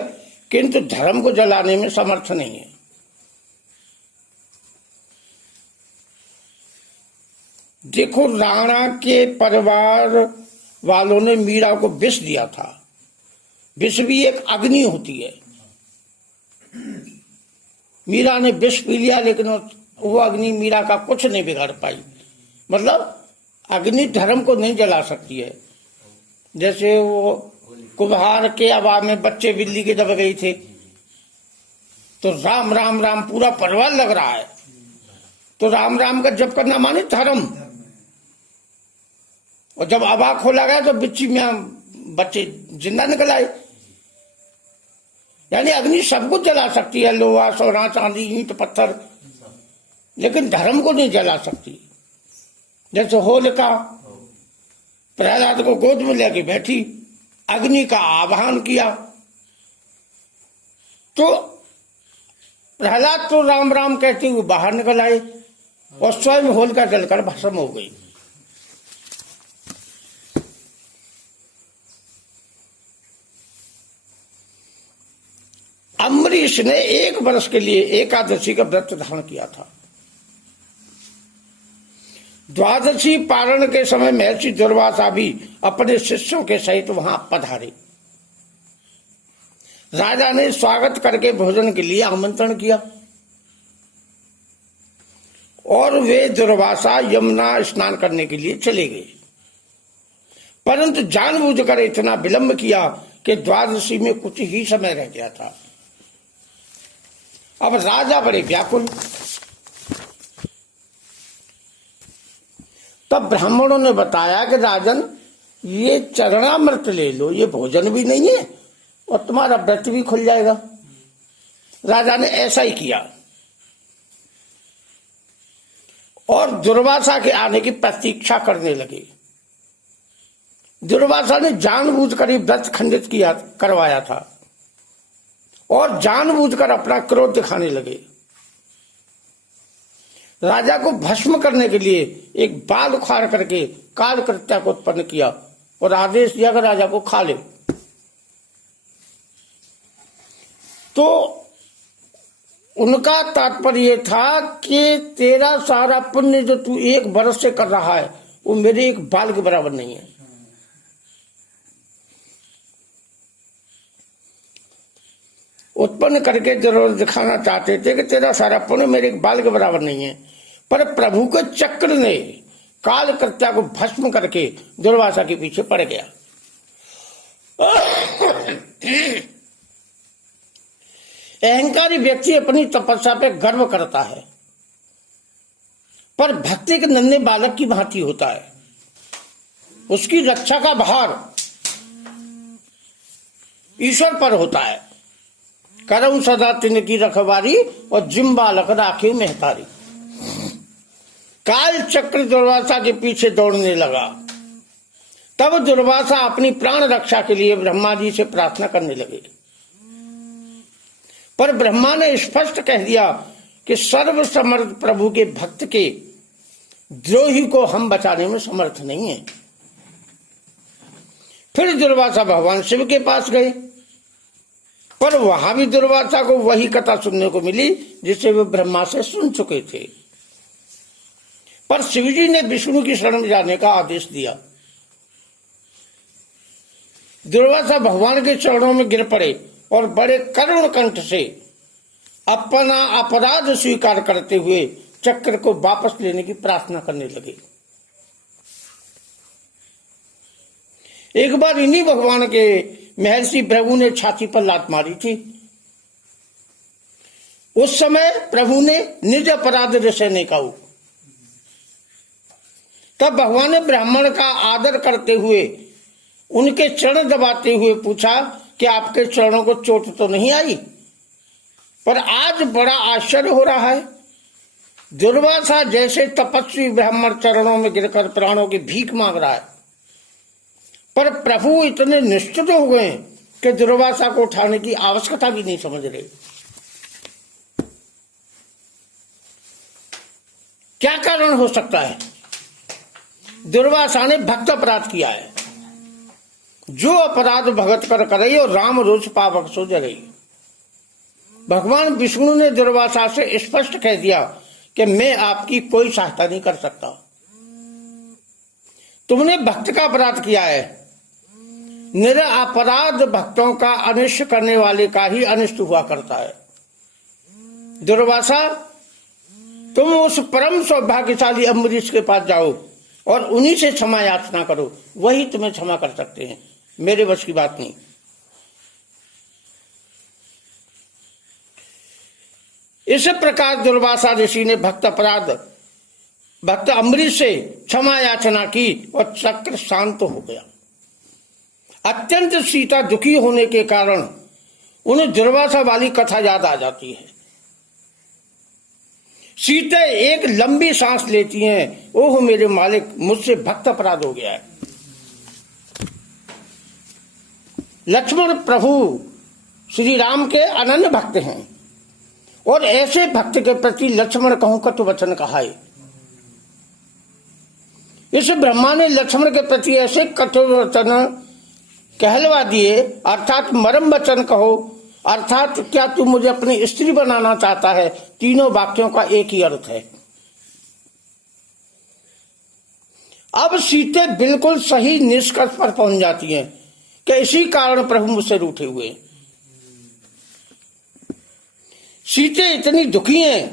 किंतु धर्म को जलाने में समर्थ नहीं है। देखो, राणा के परिवार वालों ने मीरा को विष दिया था। विष भी एक अग्नि होती है। मीरा ने विष पी लिया, लेकिन वो अग्नि मीरा का कुछ नहीं बिगाड़ पाई। मतलब अग्नि धर्म को नहीं जला सकती है। जैसे वो कुम्हार के अभाव में बच्चे बिल्ली के दब गई थे, तो राम राम राम पूरा परिवार लग रहा है, तो राम राम का जप करना माने धर्म। और जब अबा खोला गया तो बिच्छी में बच्चे जिंदा निकल आए। यानी अग्नि सब कुछ जला सकती है, लोहा सोना चांदी ईंट पत्थर, लेकिन धर्म को नहीं जला सकती। जैसे होलिका प्रहलाद को गोद में लेके बैठी, अग्नि का आह्वान किया, तो प्रहलाद तो राम राम कहते हुए बाहर निकल आए और स्वयं होलिका जलकर भस्म हो गई। अम्बरीश ने 1 वर्ष के लिए एकादशी का व्रत धारण किया था। द्वादशी पारण के समय महर्षि दुर्वासा भी अपने शिष्यों के सहित वहां पधारे। राजा ने स्वागत करके भोजन के लिए आमंत्रण किया और वे दुर्वासा यमुना स्नान करने के लिए चले गए, परंतु जानबूझकर इतना विलंब किया कि द्वादशी में कुछ ही समय रह गया था। अब राजा बड़े व्याकुल। तब ब्राह्मणों ने बताया कि राजन, ये चरणामृत ले लो, ये भोजन भी नहीं है और तुम्हारा व्रत भी खुल जाएगा। राजा ने ऐसा ही किया और दुर्वासा के आने की प्रतीक्षा करने लगे। दुर्वासा ने जानबूझकर ही व्रत खंडित करवाया था और जानबूझकर अपना क्रोध दिखाने लगे। राजा को भस्म करने के लिए एक बाल उखाड़ करके काल कृत्या को उत्पन्न किया और आदेश दिया कि राजा को खा ले। तो उनका तात्पर्य था कि तेरा सारा पुण्य जो तू 1 वर्ष से कर रहा है वो मेरे एक बाल के बराबर नहीं है। उत्पन्न करके जरूर दिखाना चाहते थे कि तेरा सारा पुण्य मेरे बाल के बराबर नहीं है, पर प्रभु के चक्र ने काल कृत्या को भस्म करके दुर्वासा के पीछे पड़ गया। अहंकारी व्यक्ति अपनी तपस्या पे गर्व करता है, पर भक्ति के नन्हे बालक की भांति होता है। उसकी रक्षा का भार ईश्वर पर होता है। करम सदा तिनकी रखवारी और जिम बालक राखे मेहतारी। काल चक्र दुर्वासा के पीछे दौड़ने लगा। तब दुर्वासा अपनी प्राण रक्षा के लिए ब्रह्मा जी से प्रार्थना करने लगे, पर ब्रह्मा ने स्पष्ट कह दिया कि सर्वसमर्थ प्रभु के भक्त के द्रोही को हम बचाने में समर्थ नहीं है। फिर दुर्वासा भगवान शिव के पास गए, पर वहां भी दुर्वासा को वही कथा सुनने को मिली जिसे वे ब्रह्मा से सुन चुके थे। पर शिवजी ने विष्णु की शरण में जाने का आदेश दिया। दुर्वासा भगवान के चरणों में गिर पड़े और बड़े करुण कंठ से अपना अपराध स्वीकार करते हुए चक्र को वापस लेने की प्रार्थना करने लगे। एक बार इन्हीं भगवान के महर्षि भृगु ने छाती पर लात मारी थी। उस समय प्रभु ने निज अपराध ऋषि काऊ। तब भगवान ने ब्राह्मण का आदर करते हुए उनके चरण दबाते हुए पूछा कि आपके चरणों को चोट तो नहीं आई? पर आज बड़ा आश्चर्य हो रहा है, दुर्वासा जैसे तपस्वी ब्राह्मण चरणों में गिरकर प्राणों की भीख मांग रहा है, पर प्रभु इतने निश्चित हो गए कि दुर्वासा को उठाने की आवश्यकता भी नहीं समझ रहे। क्या कारण हो सकता है? दुर्वासा ने भक्त अपराध किया है। जो अपराध भगत कर करे और राम रोज पावक सो जरे। भगवान विष्णु ने दुर्वासा से स्पष्ट कह दिया कि मैं आपकी कोई सहायता नहीं कर सकता। तुमने भक्त का अपराध किया है। निरपराध भक्तों का अनिष्ट करने वाले का ही अनिष्ट हुआ करता है। दुर्वासा, तुम उस परम सौभाग्यशाली अम्बरीश के पास जाओ और उन्हीं से क्षमा याचना करो, वही तुम्हें क्षमा कर सकते हैं, मेरे वश की बात नहीं। इस प्रकार दुर्वासा ऋषि ने भक्त अम्बरीश से क्षमा याचना की और चक्र शांत हो गया। अत्यंत सीता दुखी होने के कारण उन्हें दुर्वासा वाली कथा याद आ जाती है। सीता एक लंबी सांस लेती हैं, ओह मेरे मालिक, मुझसे भक्त अपराध हो गया है। लक्ष्मण प्रभु श्री राम के अनन्य भक्त हैं और ऐसे भक्त के प्रति लक्ष्मण कहूं कटु वचन कहा है। इस ब्रह्मा ने लक्ष्मण के प्रति ऐसे कटु वचन कहलवा दिए, अर्थात मरम वचन कहो, अर्थात क्या तू मुझे अपनी स्त्री बनाना चाहता है। तीनों वाक्यों का एक ही अर्थ है। अब सीते बिल्कुल सही निष्कर्ष पर पहुंच जाती हैं कि इसी कारण प्रभु मुझसे रूठे हुए। सीते इतनी दुखी हैं,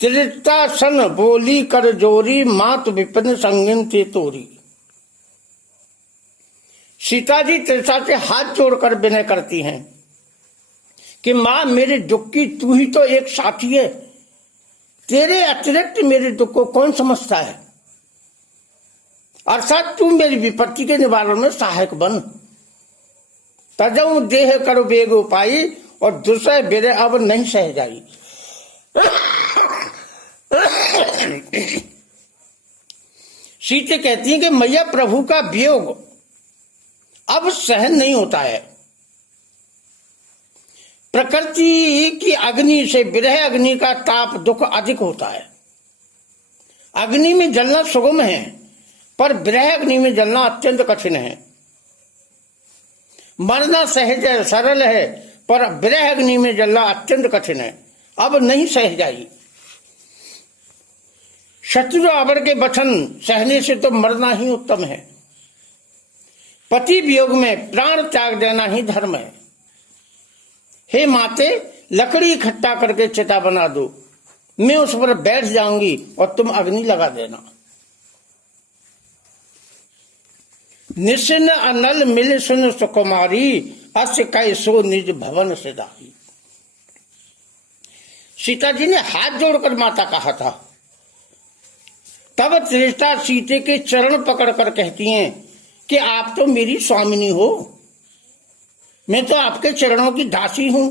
त्रिता सन बोली कर जोरी, मात विपिन संगिन ते तोरी। सीता जी त्रिषा से हाथ जोड़कर विनय करती हैं कि मां, मेरे दुख की तू ही तो एक साथी है, तेरे अतिरिक्त मेरे दुख को कौन समझता है। अर्थात तू मेरी विपत्ति के निवारण में सहायक बन। तजऊ देह करो बेग उपाई, और दूसरे बेरे अब नहीं सह जाई। सीते कहती है कि मैया, प्रभु का वियोग अब सहन नहीं होता है। प्रकृति की अग्नि से विरह अग्नि का ताप दुख अधिक होता है। अग्नि में जलना सुगम है, पर विरह अग्नि में जलना अत्यंत कठिन है। मरना सहज है, सरल है, पर विरह अग्नि में जलना अत्यंत कठिन है। अब नहीं सह जाई। शत्रु आवर के वचन सहने से तो मरना ही उत्तम है। पति वियोग में प्राण त्याग देना ही धर्म है। हे माते, लकड़ी इकट्ठा करके चिता बना दो, मैं उस पर बैठ जाऊंगी और तुम अग्नि लगा देना। निसिन अनल मिल सुन सुकुमारी, अस कैसो निज भवन से दाही। सीता जी ने हाथ जोड़कर माता कहा था। तब त्रिष्टा सीते के चरण पकड़कर कहती हैं कि आप तो मेरी स्वामिनी हो, मैं तो आपके चरणों की दासी हूं,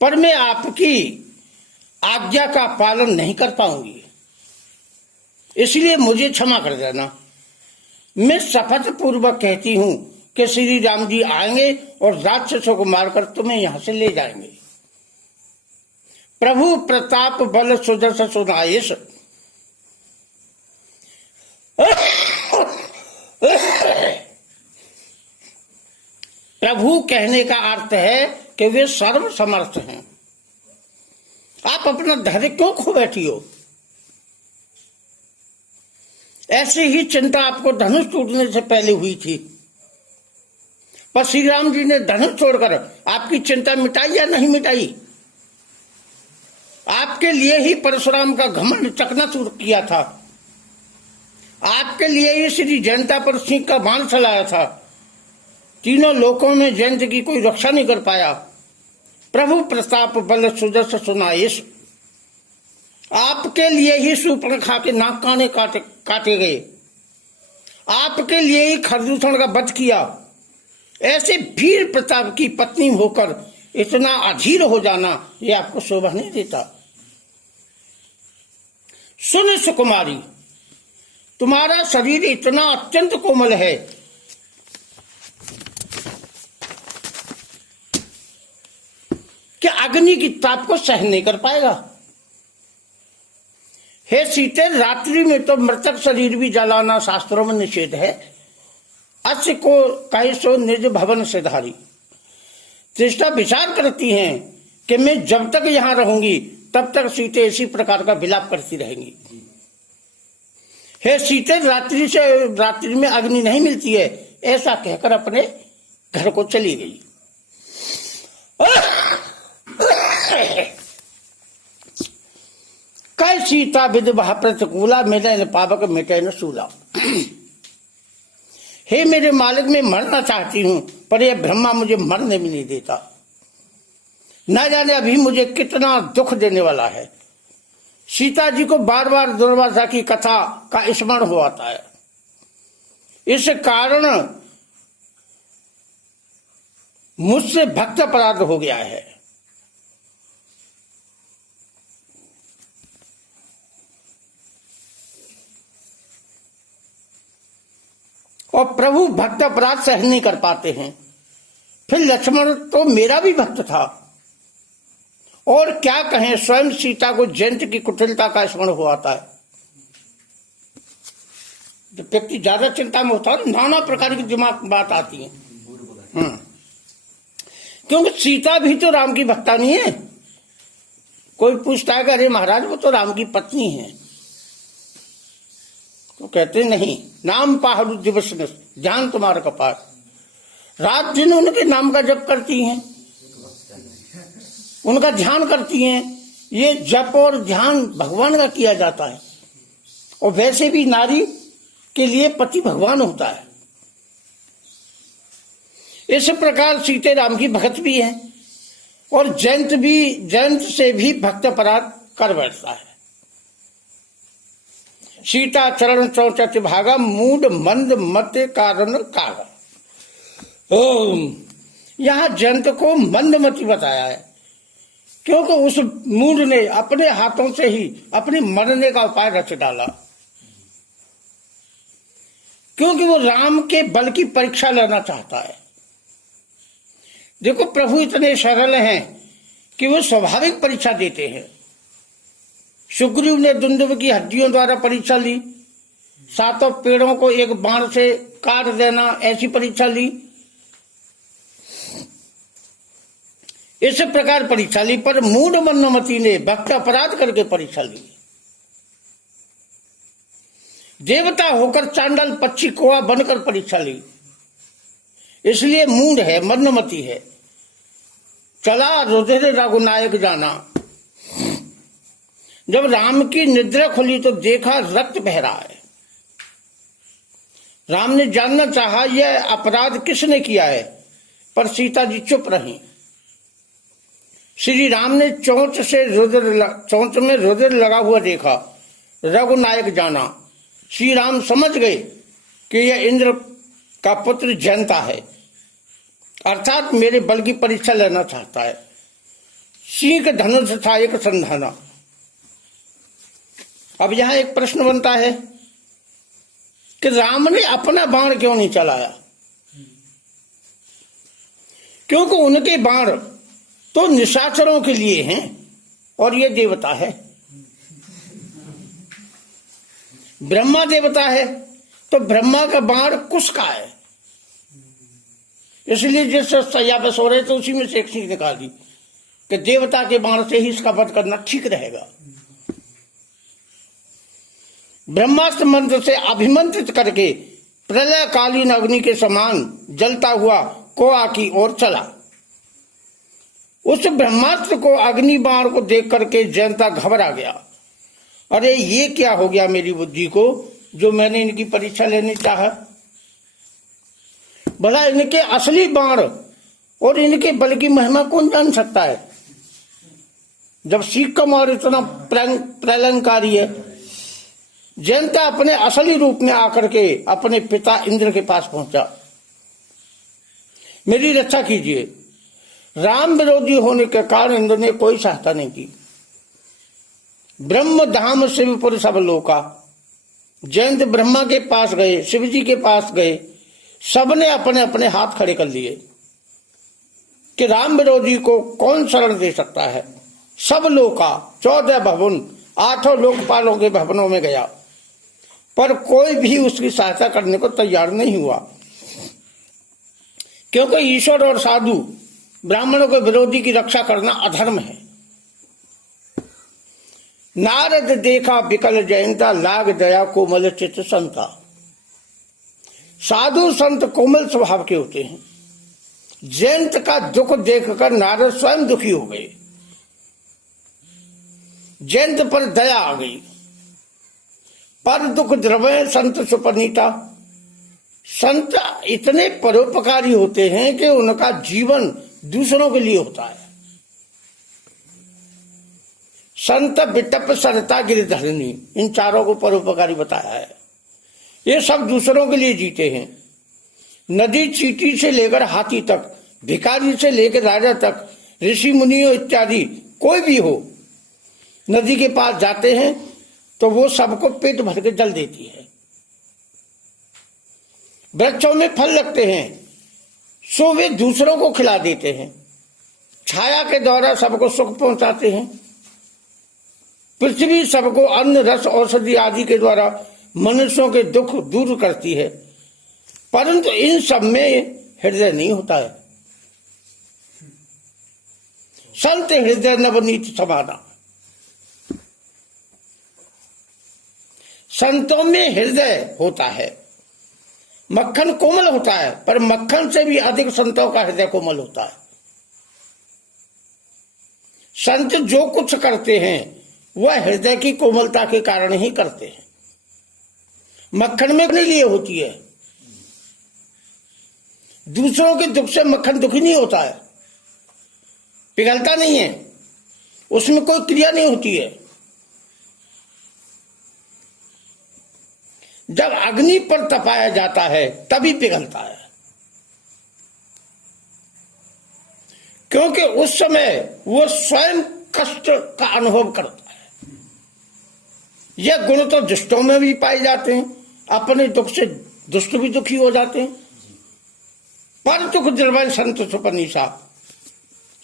पर मैं आपकी आज्ञा का पालन नहीं कर पाऊंगी, इसलिए मुझे क्षमा कर देना। मैं शपथ पूर्वक कहती हूं कि श्री राम जी आएंगे और राक्षसों को मारकर तुम्हें यहां से ले जाएंगे। प्रभु प्रताप बल सुदर्शन सुनायस। प्रभु कहने का अर्थ है कि वे सर्व समर्थ हैं। आप अपना धैर्य क्यों खो बैठी हो? ऐसी ही चिंता आपको धनुष टूटने से पहले हुई थी, पर श्री राम जी ने धनुष छोड़कर आपकी चिंता मिटाई या नहीं मिटाई? आपके लिए ही परशुराम का घमंड चकनाचूर किया था, आपके लिए ही श्री जयंता पर सिंह का बाण चलाया था। तीनों लोकों में जयंत की कोई रक्षा नहीं कर पाया। प्रभु प्रताप बल सुदर्शन सुनायस। आपके लिए ही सूर्पणखा के नाक काने काटे गए, आपके लिए ही खरदूषण का वध किया। ऐसे वीर प्रताप की पत्नी होकर इतना अधीर हो जाना, ये आपको शोभा नहीं देता। सुन सुकुमारी, तुम्हारा शरीर इतना अत्यंत कोमल है कि अग्नि की ताप को सहन नहीं कर पाएगा। हे सीते, रात्रि में तो मृतक शरीर भी जलाना शास्त्रों में निषेध है। अस्य को कहे सो निज भवन से धारी। त्रिष्टा विचार करती हैं कि मैं जब तक यहां रहूंगी तब तक सीते इसी प्रकार का विलाप करती रहेंगी। हे सीते, रात्रि में अग्नि नहीं मिलती है, ऐसा कहकर अपने घर को चली गई। कै सीता विधवा प्रतिकूला, मिले पावक मिटे न सूला। हे मेरे मालिक, मैं मरना चाहती हूं, पर यह ब्रह्मा मुझे मरने भी नहीं देता। न जाने अभी मुझे कितना दुख देने वाला है। सीता जी को बार बार दुर्वासा की कथा का स्मरण हो आता है। इस कारण मुझसे भक्त अपराध हो गया है। और प्रभु भक्त अपराध सहन नहीं कर पाते हैं। फिर लक्ष्मण तो मेरा भी भक्त था, और क्या कहें, स्वयं सीता को जयंत की कुटिलता का स्मरण हो आता है। जब व्यक्ति ज्यादा चिंता में होता है, नाना प्रकार की दिमाग बात आती है। क्योंकि सीता भी तो राम की भक्ता नहीं है। कोई पूछता है कि अरे महाराज, वो तो राम की पत्नी है, तो कहते नहीं, नाम पाहरु दिवस ध्यान तुम्हारा कपार। रात दिन उनके नाम का जप करती हैं, उनका ध्यान करती हैं। ये जप और ध्यान भगवान का किया जाता है, और वैसे भी नारी के लिए पति भगवान होता है। इस प्रकार सीते राम की भक्त भी है, और जयंत से भी भक्त अपराध कर बैठता है। सीता चरण चौचत भागा, मूड मंद मत कारण कागा। यहां जयंत को मंदमती बताया है, क्योंकि उस मूड ने अपने हाथों से ही अपने मरने का उपाय रच डाला। क्योंकि वो राम के बल की परीक्षा लेना चाहता है। देखो, प्रभु इतने सरल हैं कि वो स्वाभाविक परीक्षा देते हैं। सुग्रीव ने दुंदुभ की हड्डियों द्वारा परीक्षा ली, सातों पेड़ों को एक बाण से काट देना, ऐसी परीक्षा ली। इस प्रकार परीक्षा ली, पर मूढ़ मनोमती ने भक्त अपराध करके परीक्षा ली। देवता होकर चांडाल पक्षी कोआ बनकर परीक्षा ली, इसलिए मूढ़ है, मनोमती है। चला रुधिर रघुनायक जाना। जब राम की निद्रा खुली तो देखा रक्त बह रहा है। राम ने जानना चाहा यह अपराध किसने किया है, पर सीता जी चुप रही। श्री राम ने चोंच में रुधिर लगा हुआ देखा, रघुनायक जाना। श्री राम समझ गए कि यह इंद्र का पुत्र जयंता है, अर्थात मेरे बल की परीक्षा लेना चाहता है। सिंह धनुष था एक संधाना। अब यहां एक प्रश्न बनता है कि राम ने अपना बाण क्यों नहीं चलाया? क्योंकि उनके बाण तो निशाचरों के लिए हैं और ये देवता है, ब्रह्मा देवता है, तो ब्रह्मा का बाण कुश का है। इसलिए जिस सैया पे सो रहे थे उसी में से एक चीज निकाल दी कि देवता के बाण से ही इसका वध करना ठीक रहेगा। ब्रह्मास्त्र मंत्र से अभिमंत्रित करके प्रलयकालीन अग्नि के समान जलता हुआ कोआ की ओर चला। उस ब्रह्मास्त्र को, अग्नि बाण को देख करके जयंता घबरा गया। अरे ये क्या हो गया मेरी बुद्धि को, जो मैंने इनकी परीक्षा लेने चाहा। भला इनके असली बाण और इनके बल की महिमा कौन जान सकता है, जब सीख का मार इतना प्रलयंकारी है। जयंता अपने असली रूप में आकर के अपने पिता इंद्र के पास पहुंचा। मेरी रक्षा कीजिए। राम विरोधी होने के कारण इंद्र ने कोई सहायता नहीं की। ब्रह्म धाम शिवपुर सब लोका। जयंत ब्रह्मा के पास गए, शिव जी के पास गए, सबने अपने अपने हाथ खड़े कर लिए कि राम विरोधी को कौन शरण दे सकता है। सब लोका 14 भवन, 8 लोकपालों के भवनों में गया, पर कोई भी उसकी सहायता करने को तैयार नहीं हुआ, क्योंकि ईश्वर और साधु ब्राह्मणों के विरोधी की रक्षा करना अधर्म है। नारद देखा विकल जयंता, लाग दया कोमल चित्त संता। साधु संत कोमल स्वभाव के होते हैं। जयंत का दुख देखकर नारद स्वयं दुखी हो गए। जयंत पर दया आ गई। पर दुख द्रवय संत सुपनीता। संत इतने परोपकारी होते हैं कि उनका जीवन दूसरों के लिए होता है। संत बिटप सरता गिरधरणी, इन चारों को परोपकारी बताया है। ये सब दूसरों के लिए जीते हैं। नदी चींटी से लेकर हाथी तक, भिखारी से लेकर राजा तक, ऋषि मुनियों इत्यादि कोई भी हो, नदी के पास जाते हैं तो वो सबको पेट भर के जल देती है। वृक्षों में फल लगते हैं सो वे दूसरों को खिला देते हैं। छाया के द्वारा सबको सुख पहुंचाते हैं। पृथ्वी सबको अन्न रस औषधि आदि के द्वारा मनुष्यों के दुख दूर करती है, परंतु इन सब में हृदय नहीं होता है। संत हृदय नवनीत समाना। संतों में हृदय होता है। मक्खन कोमल होता है, पर मक्खन से भी अधिक संतों का हृदय कोमल होता है। संत जो कुछ करते हैं वह हृदय की कोमलता के कारण ही करते हैं। मक्खन में अपने लिए होती है। दूसरों के दुख से मक्खन दुखी नहीं होता है, पिघलता नहीं है, उसमें कोई क्रिया नहीं होती है। जब अग्नि पर तपाया जाता है तभी पिघलता है, क्योंकि उस समय वो स्वयं कष्ट का अनुभव करता है। यह गुण तो दुष्टों में भी पाए जाते हैं। अपने दुख से दुष्ट भी दुखी हो जाते हैं। पर दुख द्रवय संत सुपनीसा।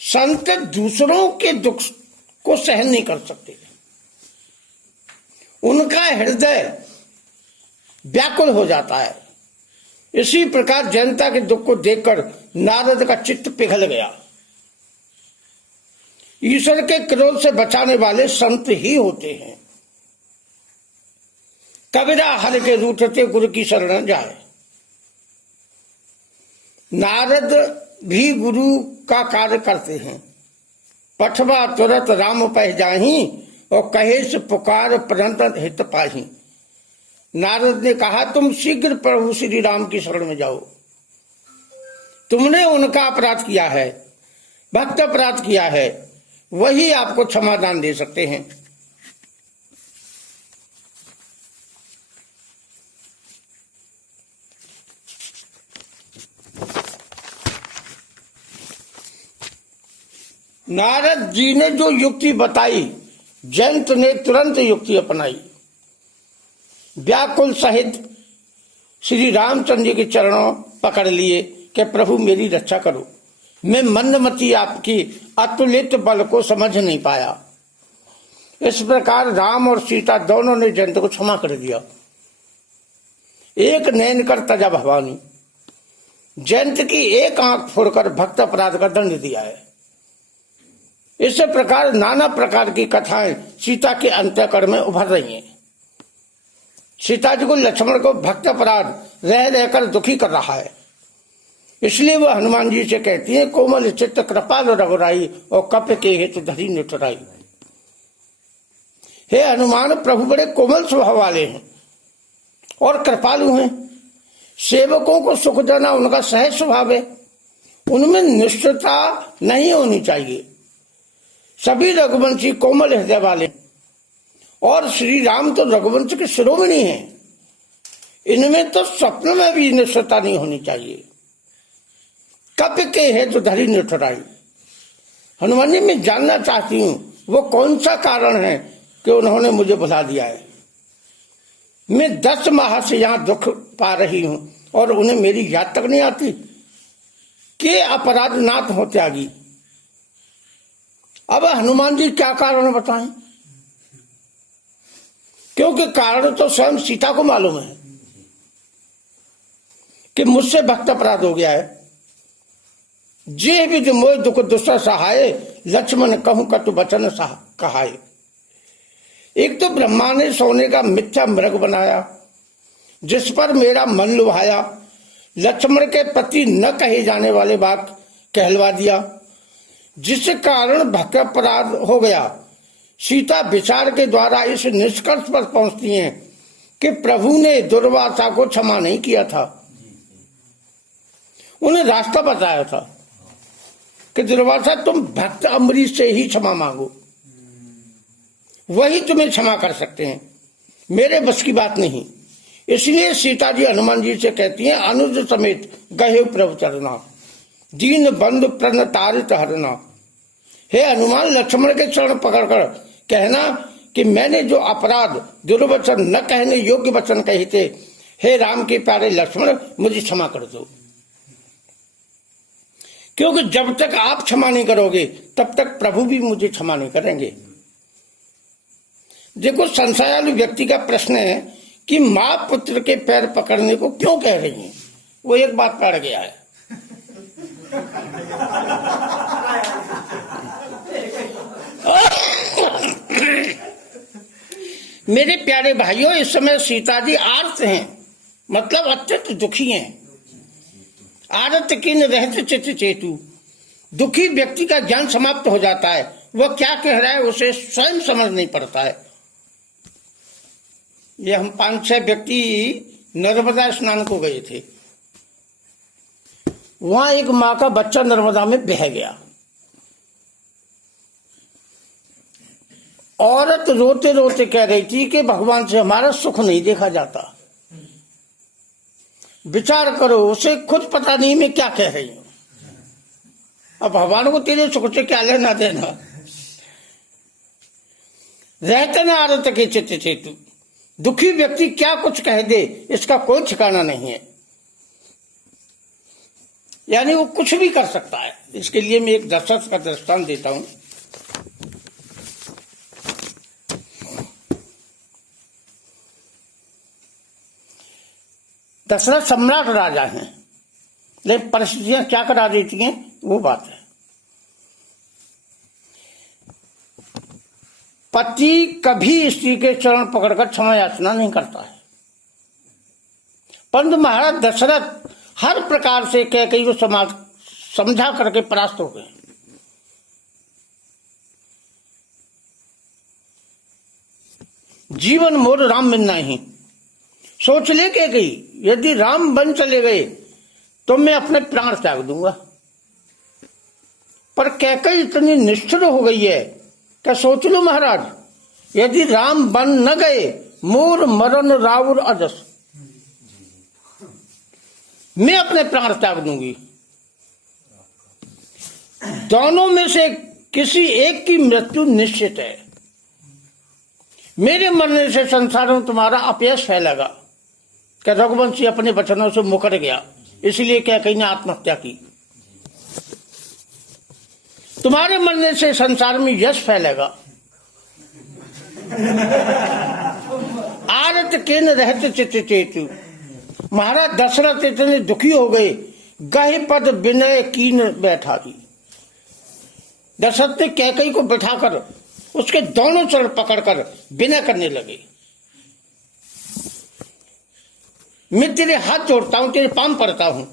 संत दूसरों के दुख को सहन नहीं कर सकते। उनका हृदय व्याकुल हो जाता है। इसी प्रकार जनता के दुख को देखकर नारद का चित्त पिघल गया। ईश्वर के क्रोध से बचाने वाले संत ही होते हैं। कबीरा हर के रूठते गुरु की शरण जाए। नारद भी गुरु का कार्य करते हैं। पठवा तुरत राम पह जाही और कहे से पुकार प्रनत हित पाही। नारद ने कहा तुम शीघ्र प्रभु श्री राम की शरण में जाओ, तुमने उनका अपराध किया है, भक्त अपराध किया है, वही आपको क्षमादान दे सकते हैं। नारद जी ने जो युक्ति बताई, जयंत ने तुरंत युक्ति अपनाई। व्याकुल सहित श्री रामचंद्र जी के चरणों पकड़ लिए कि प्रभु मेरी रक्षा करो, मैं मंदमती आपकी अतुलित बल को समझ नहीं पाया। इस प्रकार राम और सीता दोनों ने जयंत को क्षमा कर दिया। एक नैन कर तजा भवानी, जयंत की एक आंख फोड़कर भक्त अपराध का दंड दिया है। इस प्रकार नाना प्रकार की कथाएं सीता के अंतःकरण में उभर रही हैं। सीता जी को लक्ष्मण को भक्त अपराध रह रहकर दुखी कर रहा है, इसलिए वह हनुमान जी से कहती है कोमल चित्त कृपाल रघुराई और कप के हेतु धरी निठुराई। हे हनुमान, प्रभु बड़े कोमल स्वभाव वाले हैं और कृपालु हैं। सेवकों को सुख देना उनका सहज स्वभाव है, उनमें निष्ठुरता नहीं होनी चाहिए। सभी रघुवंशी कोमल हृदय वाले और श्री राम तो रघुवंश के शिरोमणि हैं, इनमें तो स्वप्न में भी निष्ठुरता नहीं होनी चाहिए। कप के हेतु धरी निठुराई। हनुमान जी, मैं जानना चाहती हूं वो कौन सा कारण है कि उन्होंने मुझे बुला दिया है। मैं 10 माह से यहां दुख पा रही हूं और उन्हें मेरी याद तक नहीं आती कि अपराध नाथ हो त्यागी। अब हनुमान जी क्या कारण बताएं, क्योंकि कारण तो स्वयं सीता को मालूम है कि मुझसे भक्त अपराध हो गया है। जे भी जो मोह दुख दुष्ट सहाय, लक्ष्मण कहूं कटु वचन कहाय। एक तो ब्रह्मा ने सोने का मिथ्या मृग बनाया, जिस पर मेरा मन लुभाया। लक्ष्मण के प्रति न कहे जाने वाले बात कहलवा दिया, जिस कारण भक्त अपराध हो गया। सीता विचार के द्वारा इस निष्कर्ष पर पहुंचती हैं कि प्रभु ने दुर्वासा को क्षमा नहीं किया था, उन्हें रास्ता बताया था कि दुर्वासा तुम भक्त अम्बरीश से ही क्षमा मांगो, वही तुम्हें क्षमा कर सकते हैं, मेरे बस की बात नहीं। इसलिए सीता जी हनुमान जी से कहती हैं अनुज समेत गहे प्रभु चरना, दीन बंधु प्रण तारित हरना। हे हनुमान, लक्ष्मण के चरण पकड़कर कहना कि मैंने जो अपराध दुर्वचन न कहने योग्य वचन कहे थे, हे राम के प्यारे लक्ष्मण, मुझे क्षमा कर दो। क्योंकि जब तक आप क्षमा नहीं करोगे तब तक प्रभु भी मुझे क्षमा नहीं करेंगे। देखो, संशयालु व्यक्ति का प्रश्न है कि मां पुत्र के पैर पकड़ने को क्यों कह रही है। वो एक बात पड़ गया है। मेरे प्यारे भाइयों, इस समय सीता जी आर्त हैं, मतलब अत्यंत दुखी हैं। आरत किन रहते चित चेतु। दुखी व्यक्ति का ज्ञान समाप्त हो जाता है, वह क्या कह रहा है उसे स्वयं समझ नहीं पड़ता है। ये हम 5-6 व्यक्ति नर्मदा स्नान को गए थे, वहां एक माँ का बच्चा नर्मदा में बह गया। औरत रोते रोते कह रही थी कि भगवान से हमारा सुख नहीं देखा जाता। विचार करो, उसे खुद पता नहीं मैं क्या कह रही हूं। अब भगवान को तेरे सुख से क्या लेना देना। रहते न आरत के चित्त चेतु। दुखी व्यक्ति क्या कुछ कह दे, इसका कोई ठिकाना नहीं है, यानी वो कुछ भी कर सकता है। इसके लिए मैं एक दशरथ का दृष्टांत देता हूं। दशरथ सम्राट राजा हैं, लेकिन परिस्थितियां क्या करा देती हैं वो बात है। पति कभी स्त्री के चरण पकड़कर क्षमा याचना नहीं करता है, परंतु महाराज दशरथ हर प्रकार से कह कई को समझा करके परास्त हो गए। जीवन मोर राम मिलना ही। सोच ले के गई, यदि राम बन चले गए तो मैं अपने प्राण त्याग दूंगा। पर कैकई इतनी निष्ठुर हो गई है क्या सोच लो महाराज, यदि राम बन न गए मोर मरण राउर अजस, मैं अपने प्राण त्याग दूंगी। दोनों में से किसी एक की मृत्यु निश्चित है। मेरे मरने से संसार में तुम्हारा अपयश फैलेगा। क्या रघुवंशी अपने वचनों से मुकर गया, इसलिए क्या कहीं ने आत्महत्या की। तुम्हारे मरने से संसार में यश फैलेगा। आरत केन रहते चित चेतु, महाराज दशरथ इतने दुखी हो गए, गहे पद विनय कीन बैठा दी। दशरथ ने कैकई को बैठाकर उसके दोनों चरण पकड़कर विनय करने लगे। मैं तेरे हाथ जोड़ता हूं, तेरे पांव पड़ता हूं।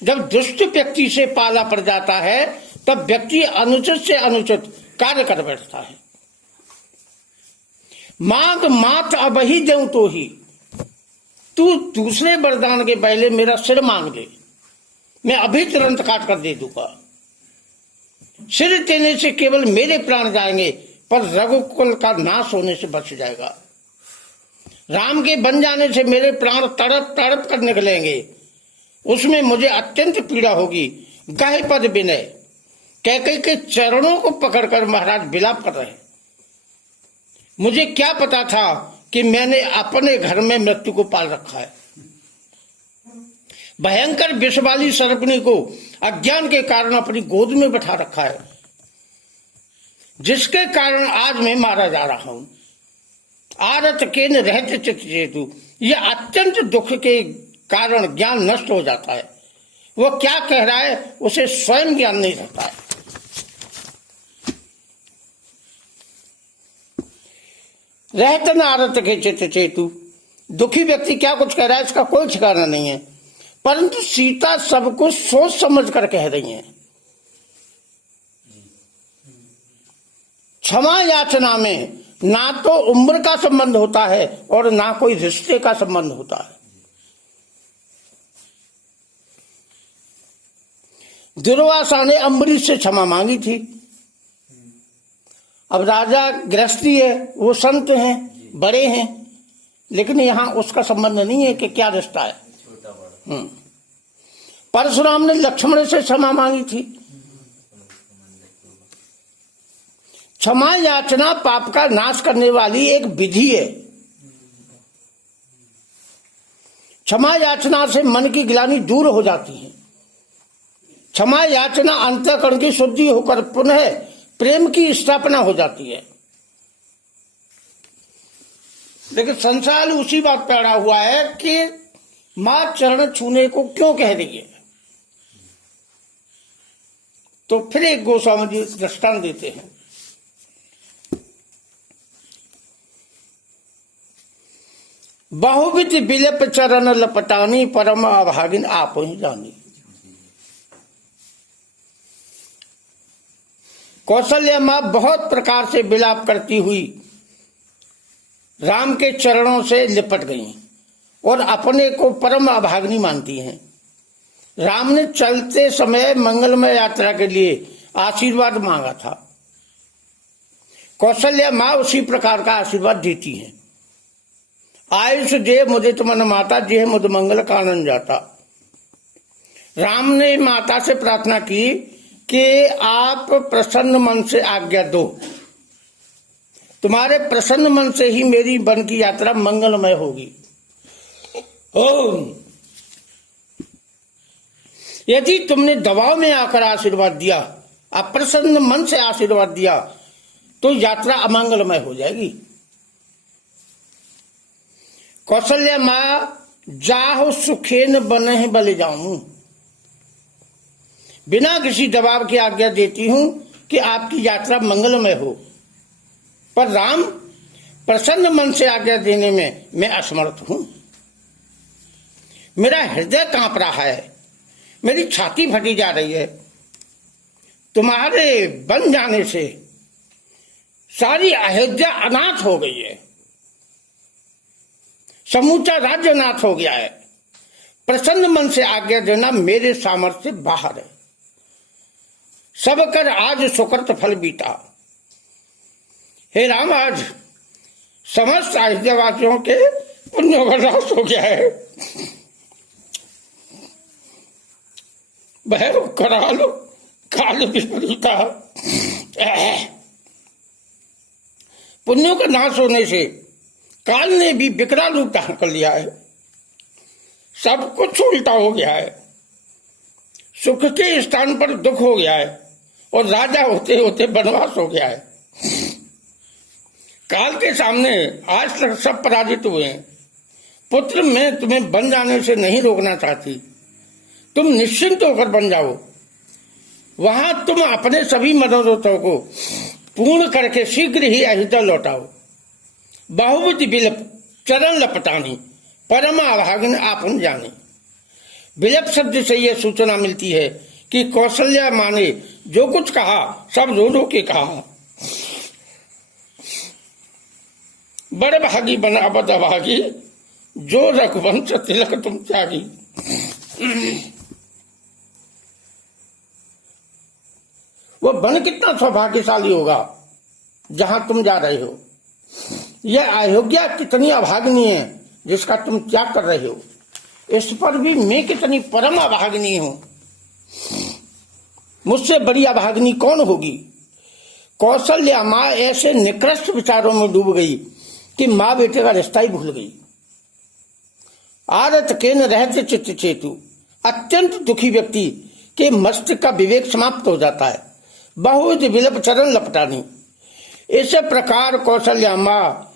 जब दुष्ट व्यक्ति से पाला पड़ जाता है तब व्यक्ति अनुचित से अनुचित कार्य कर बैठता है। मांग मात अब ही देऊं तो ही, तू दूसरे वरदान के पहले मेरा सिर मांग ले, मैं अभी तुरंत काट कर दे दूंगा। सिर देने से केवल मेरे प्राण जाएंगे, पर रघुकुल का नाश होने से बच जाएगा। राम के बन जाने से मेरे प्राण तड़प तड़प कर निकलेंगे, उसमें मुझे अत्यंत पीड़ा होगी। गाहे पद विनय, कैकई के चरणों को पकड़कर महाराज विलाप कर रहे। मुझे क्या पता था कि मैंने अपने घर में मृत्यु को पाल रखा है। भयंकर विष वाली सर्पणी को अज्ञान के कारण अपनी गोद में बैठा रखा है, जिसके कारण आज मैं मारा जा रहा हूं। आरत केन रहते चित चेतु, यह अत्यंत दुख के कारण ज्ञान नष्ट हो जाता है। वह क्या कह रहा है उसे स्वयं ज्ञान नहीं रहता है। रहते न आरत के चित चेतु, दुखी व्यक्ति क्या कुछ कह रहा है इसका कोई ठिकाना नहीं है, परंतु सीता सब कुछ सोच समझ कर कह रही है। क्षमा याचना में ना तो उम्र का संबंध होता है और ना कोई रिश्ते का संबंध होता है। दुर्वासा ने अम्बरीश से क्षमा मांगी थी। अब राजा गृहस्थी है, वो संत हैं, बड़े हैं, लेकिन यहां उसका संबंध नहीं है कि क्या रिश्ता है। परशुराम ने लक्ष्मण से क्षमा मांगी थी। क्षमा याचना पाप का नाश करने वाली एक विधि है। क्षमा याचना से मन की ग्लानि दूर हो जाती है। क्षमा याचना अंतःकरण की शुद्धि होकर पुनः प्रेम की स्थापना हो जाती है। लेकिन संसार उसी बात पे अड़ा हुआ है कि मां चरण छूने को क्यों कह रही है। तो फिर एक गोस्वामी जी दृष्टांत देते हैं। बहुविध विलप चरण लपटानी, परम अभागिन आप ही जानी। कौशल्या मां बहुत प्रकार से विलाप करती हुई राम के चरणों से लिपट गईं और अपने को परम अभागिनी मानती हैं। राम ने चलते समय मंगलमय यात्रा के लिए आशीर्वाद मांगा था। कौशल्या मां उसी प्रकार का आशीर्वाद देती हैं। आयुष दे मुझे तुमन माता, जे मुझ मंगल कानन जाता। राम ने माता से प्रार्थना की कि आप प्रसन्न मन से आज्ञा दो, तुम्हारे प्रसन्न मन से ही मेरी वन की यात्रा मंगलमय होगी। ओम। यदि तुमने दबाव में आकर आशीर्वाद दिया, अप्रसन्न मन से आशीर्वाद दिया, तो यात्रा अमंगलमय हो जाएगी। कौशल्या मां जाहो सुखेन बने बले जाऊं, बिना किसी दबाव की आज्ञा देती हूं कि आपकी यात्रा मंगलमय हो। पर राम प्रसन्न मन से आज्ञा देने में मैं असमर्थ हूं। मेरा हृदय कांप रहा है, मेरी छाती फटी जा रही है। तुम्हारे बन जाने से सारी अयोध्या अनाथ हो गई है। समूचा राज्य नाश हो गया है। प्रसन्न मन से आज्ञा देना मेरे सामर्थ्य से बाहर है। सब कर आज सुकृत फल बीता। हे राम, आज समस्त अयोध्यावासियों के पुण्यों का नाश हो गया है। वह कराल काल विपरीता। पुण्यों का नाश होने से काल ने भी विकराल रूप धारण कर लिया है। सब कुछ उल्टा हो गया है। सुख के स्थान पर दुख हो गया है और राजा होते होते वनवास हो गया है। काल के सामने आज तक सब पराजित हुए हैं। पुत्र, मैं तुम्हें बन जाने से नहीं रोकना चाहती। तुम निश्चिंत होकर बन जाओ। वहां तुम अपने सभी मनोरथों को पूर्ण करके शीघ्र ही अयोध्या लौटाओ। बहुविध विलप चरण लपटानी, परम अभागन आपन जाने। विलप शब्द से यह सूचना मिलती है कि कौशल्या माँ ने जो कुछ कहा सब रो रो के कहा। बड़े भागी बना बद अभागी, जो रघुवंश तिलक तुम त्यागी। वो वन कितना सौभाग्यशाली होगा जहां तुम जा रहे हो। यह अयोध्या कितनी अभाग्नी है जिसका तुम त्याग कर रहे हो। इस पर भी मैं कितनी परम अभाग्नी हूं। मुझसे बड़ी अभाग्नी कौन होगी। कौशल्या माँ ऐसे निकृष्ट विचारों में डूब गई कि माँ बेटे का रिश्ता ही भूल गई। आरत के न रहते चित्त चेतु। अत्यंत दुखी व्यक्ति के मस्तिष्क का विवेक समाप्त हो जाता है। बहुत विलप चरण लपटानी। इस प्रकार कौशल्या माँ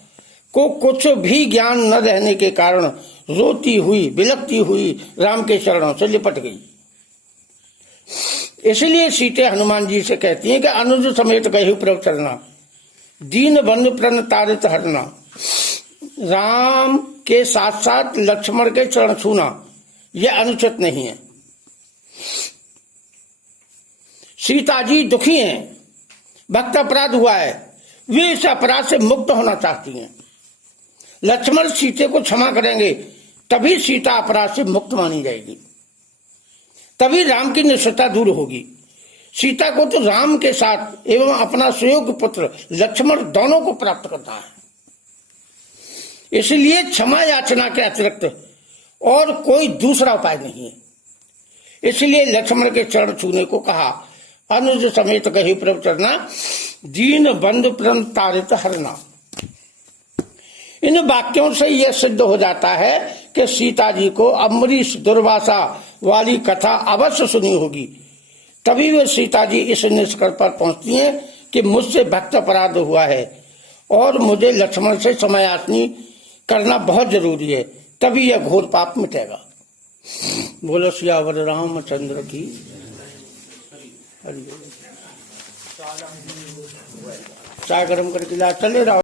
को कुछ भी ज्ञान न रहने के कारण रोती हुई बिलकती हुई राम के चरणों से लिपट गई। इसलिए सीते हनुमान जी से कहती हैं कि अनुज समेत गए प्रभ चरना, दीन बंधु प्रण तारित हरना। राम के साथ साथ लक्ष्मण के चरण छूना यह अनुचित नहीं है। सीता जी दुखी हैं, भक्त अपराध हुआ है, वे इस अपराध से मुक्त होना चाहती हैं। लक्ष्मण सीते को क्षमा करेंगे तभी सीता अपराध से मुक्त मानी जाएगी, तभी राम की निष्ठा दूर होगी। सीता को तो राम के साथ एवं अपना सुयोग्य पुत्र लक्ष्मण दोनों को प्राप्त करना है। इसलिए क्षमा याचना के अतिरिक्त और कोई दूसरा उपाय नहीं है। इसलिए लक्ष्मण के चरण छूने को कहा। अनुज समेत गही प्रभ चरना, दीन बंधु प्रण तारित हरना। इन वाक्यों से यह सिद्ध हो जाता है कि सीता जी को अम्बरीश दुर्वासा वाली कथा अवश्य सुनी होगी, तभी वे सीता जी इस निष्कर्ष पर पहुंचती हैं कि मुझसे भक्त अपराध हुआ है और मुझे लक्ष्मण से समयासनी करना बहुत जरूरी है, तभी यह घोर पाप मिटेगा। बोलो सियावर रामचंद्र की। चाय गरम करके ला, चले रहो।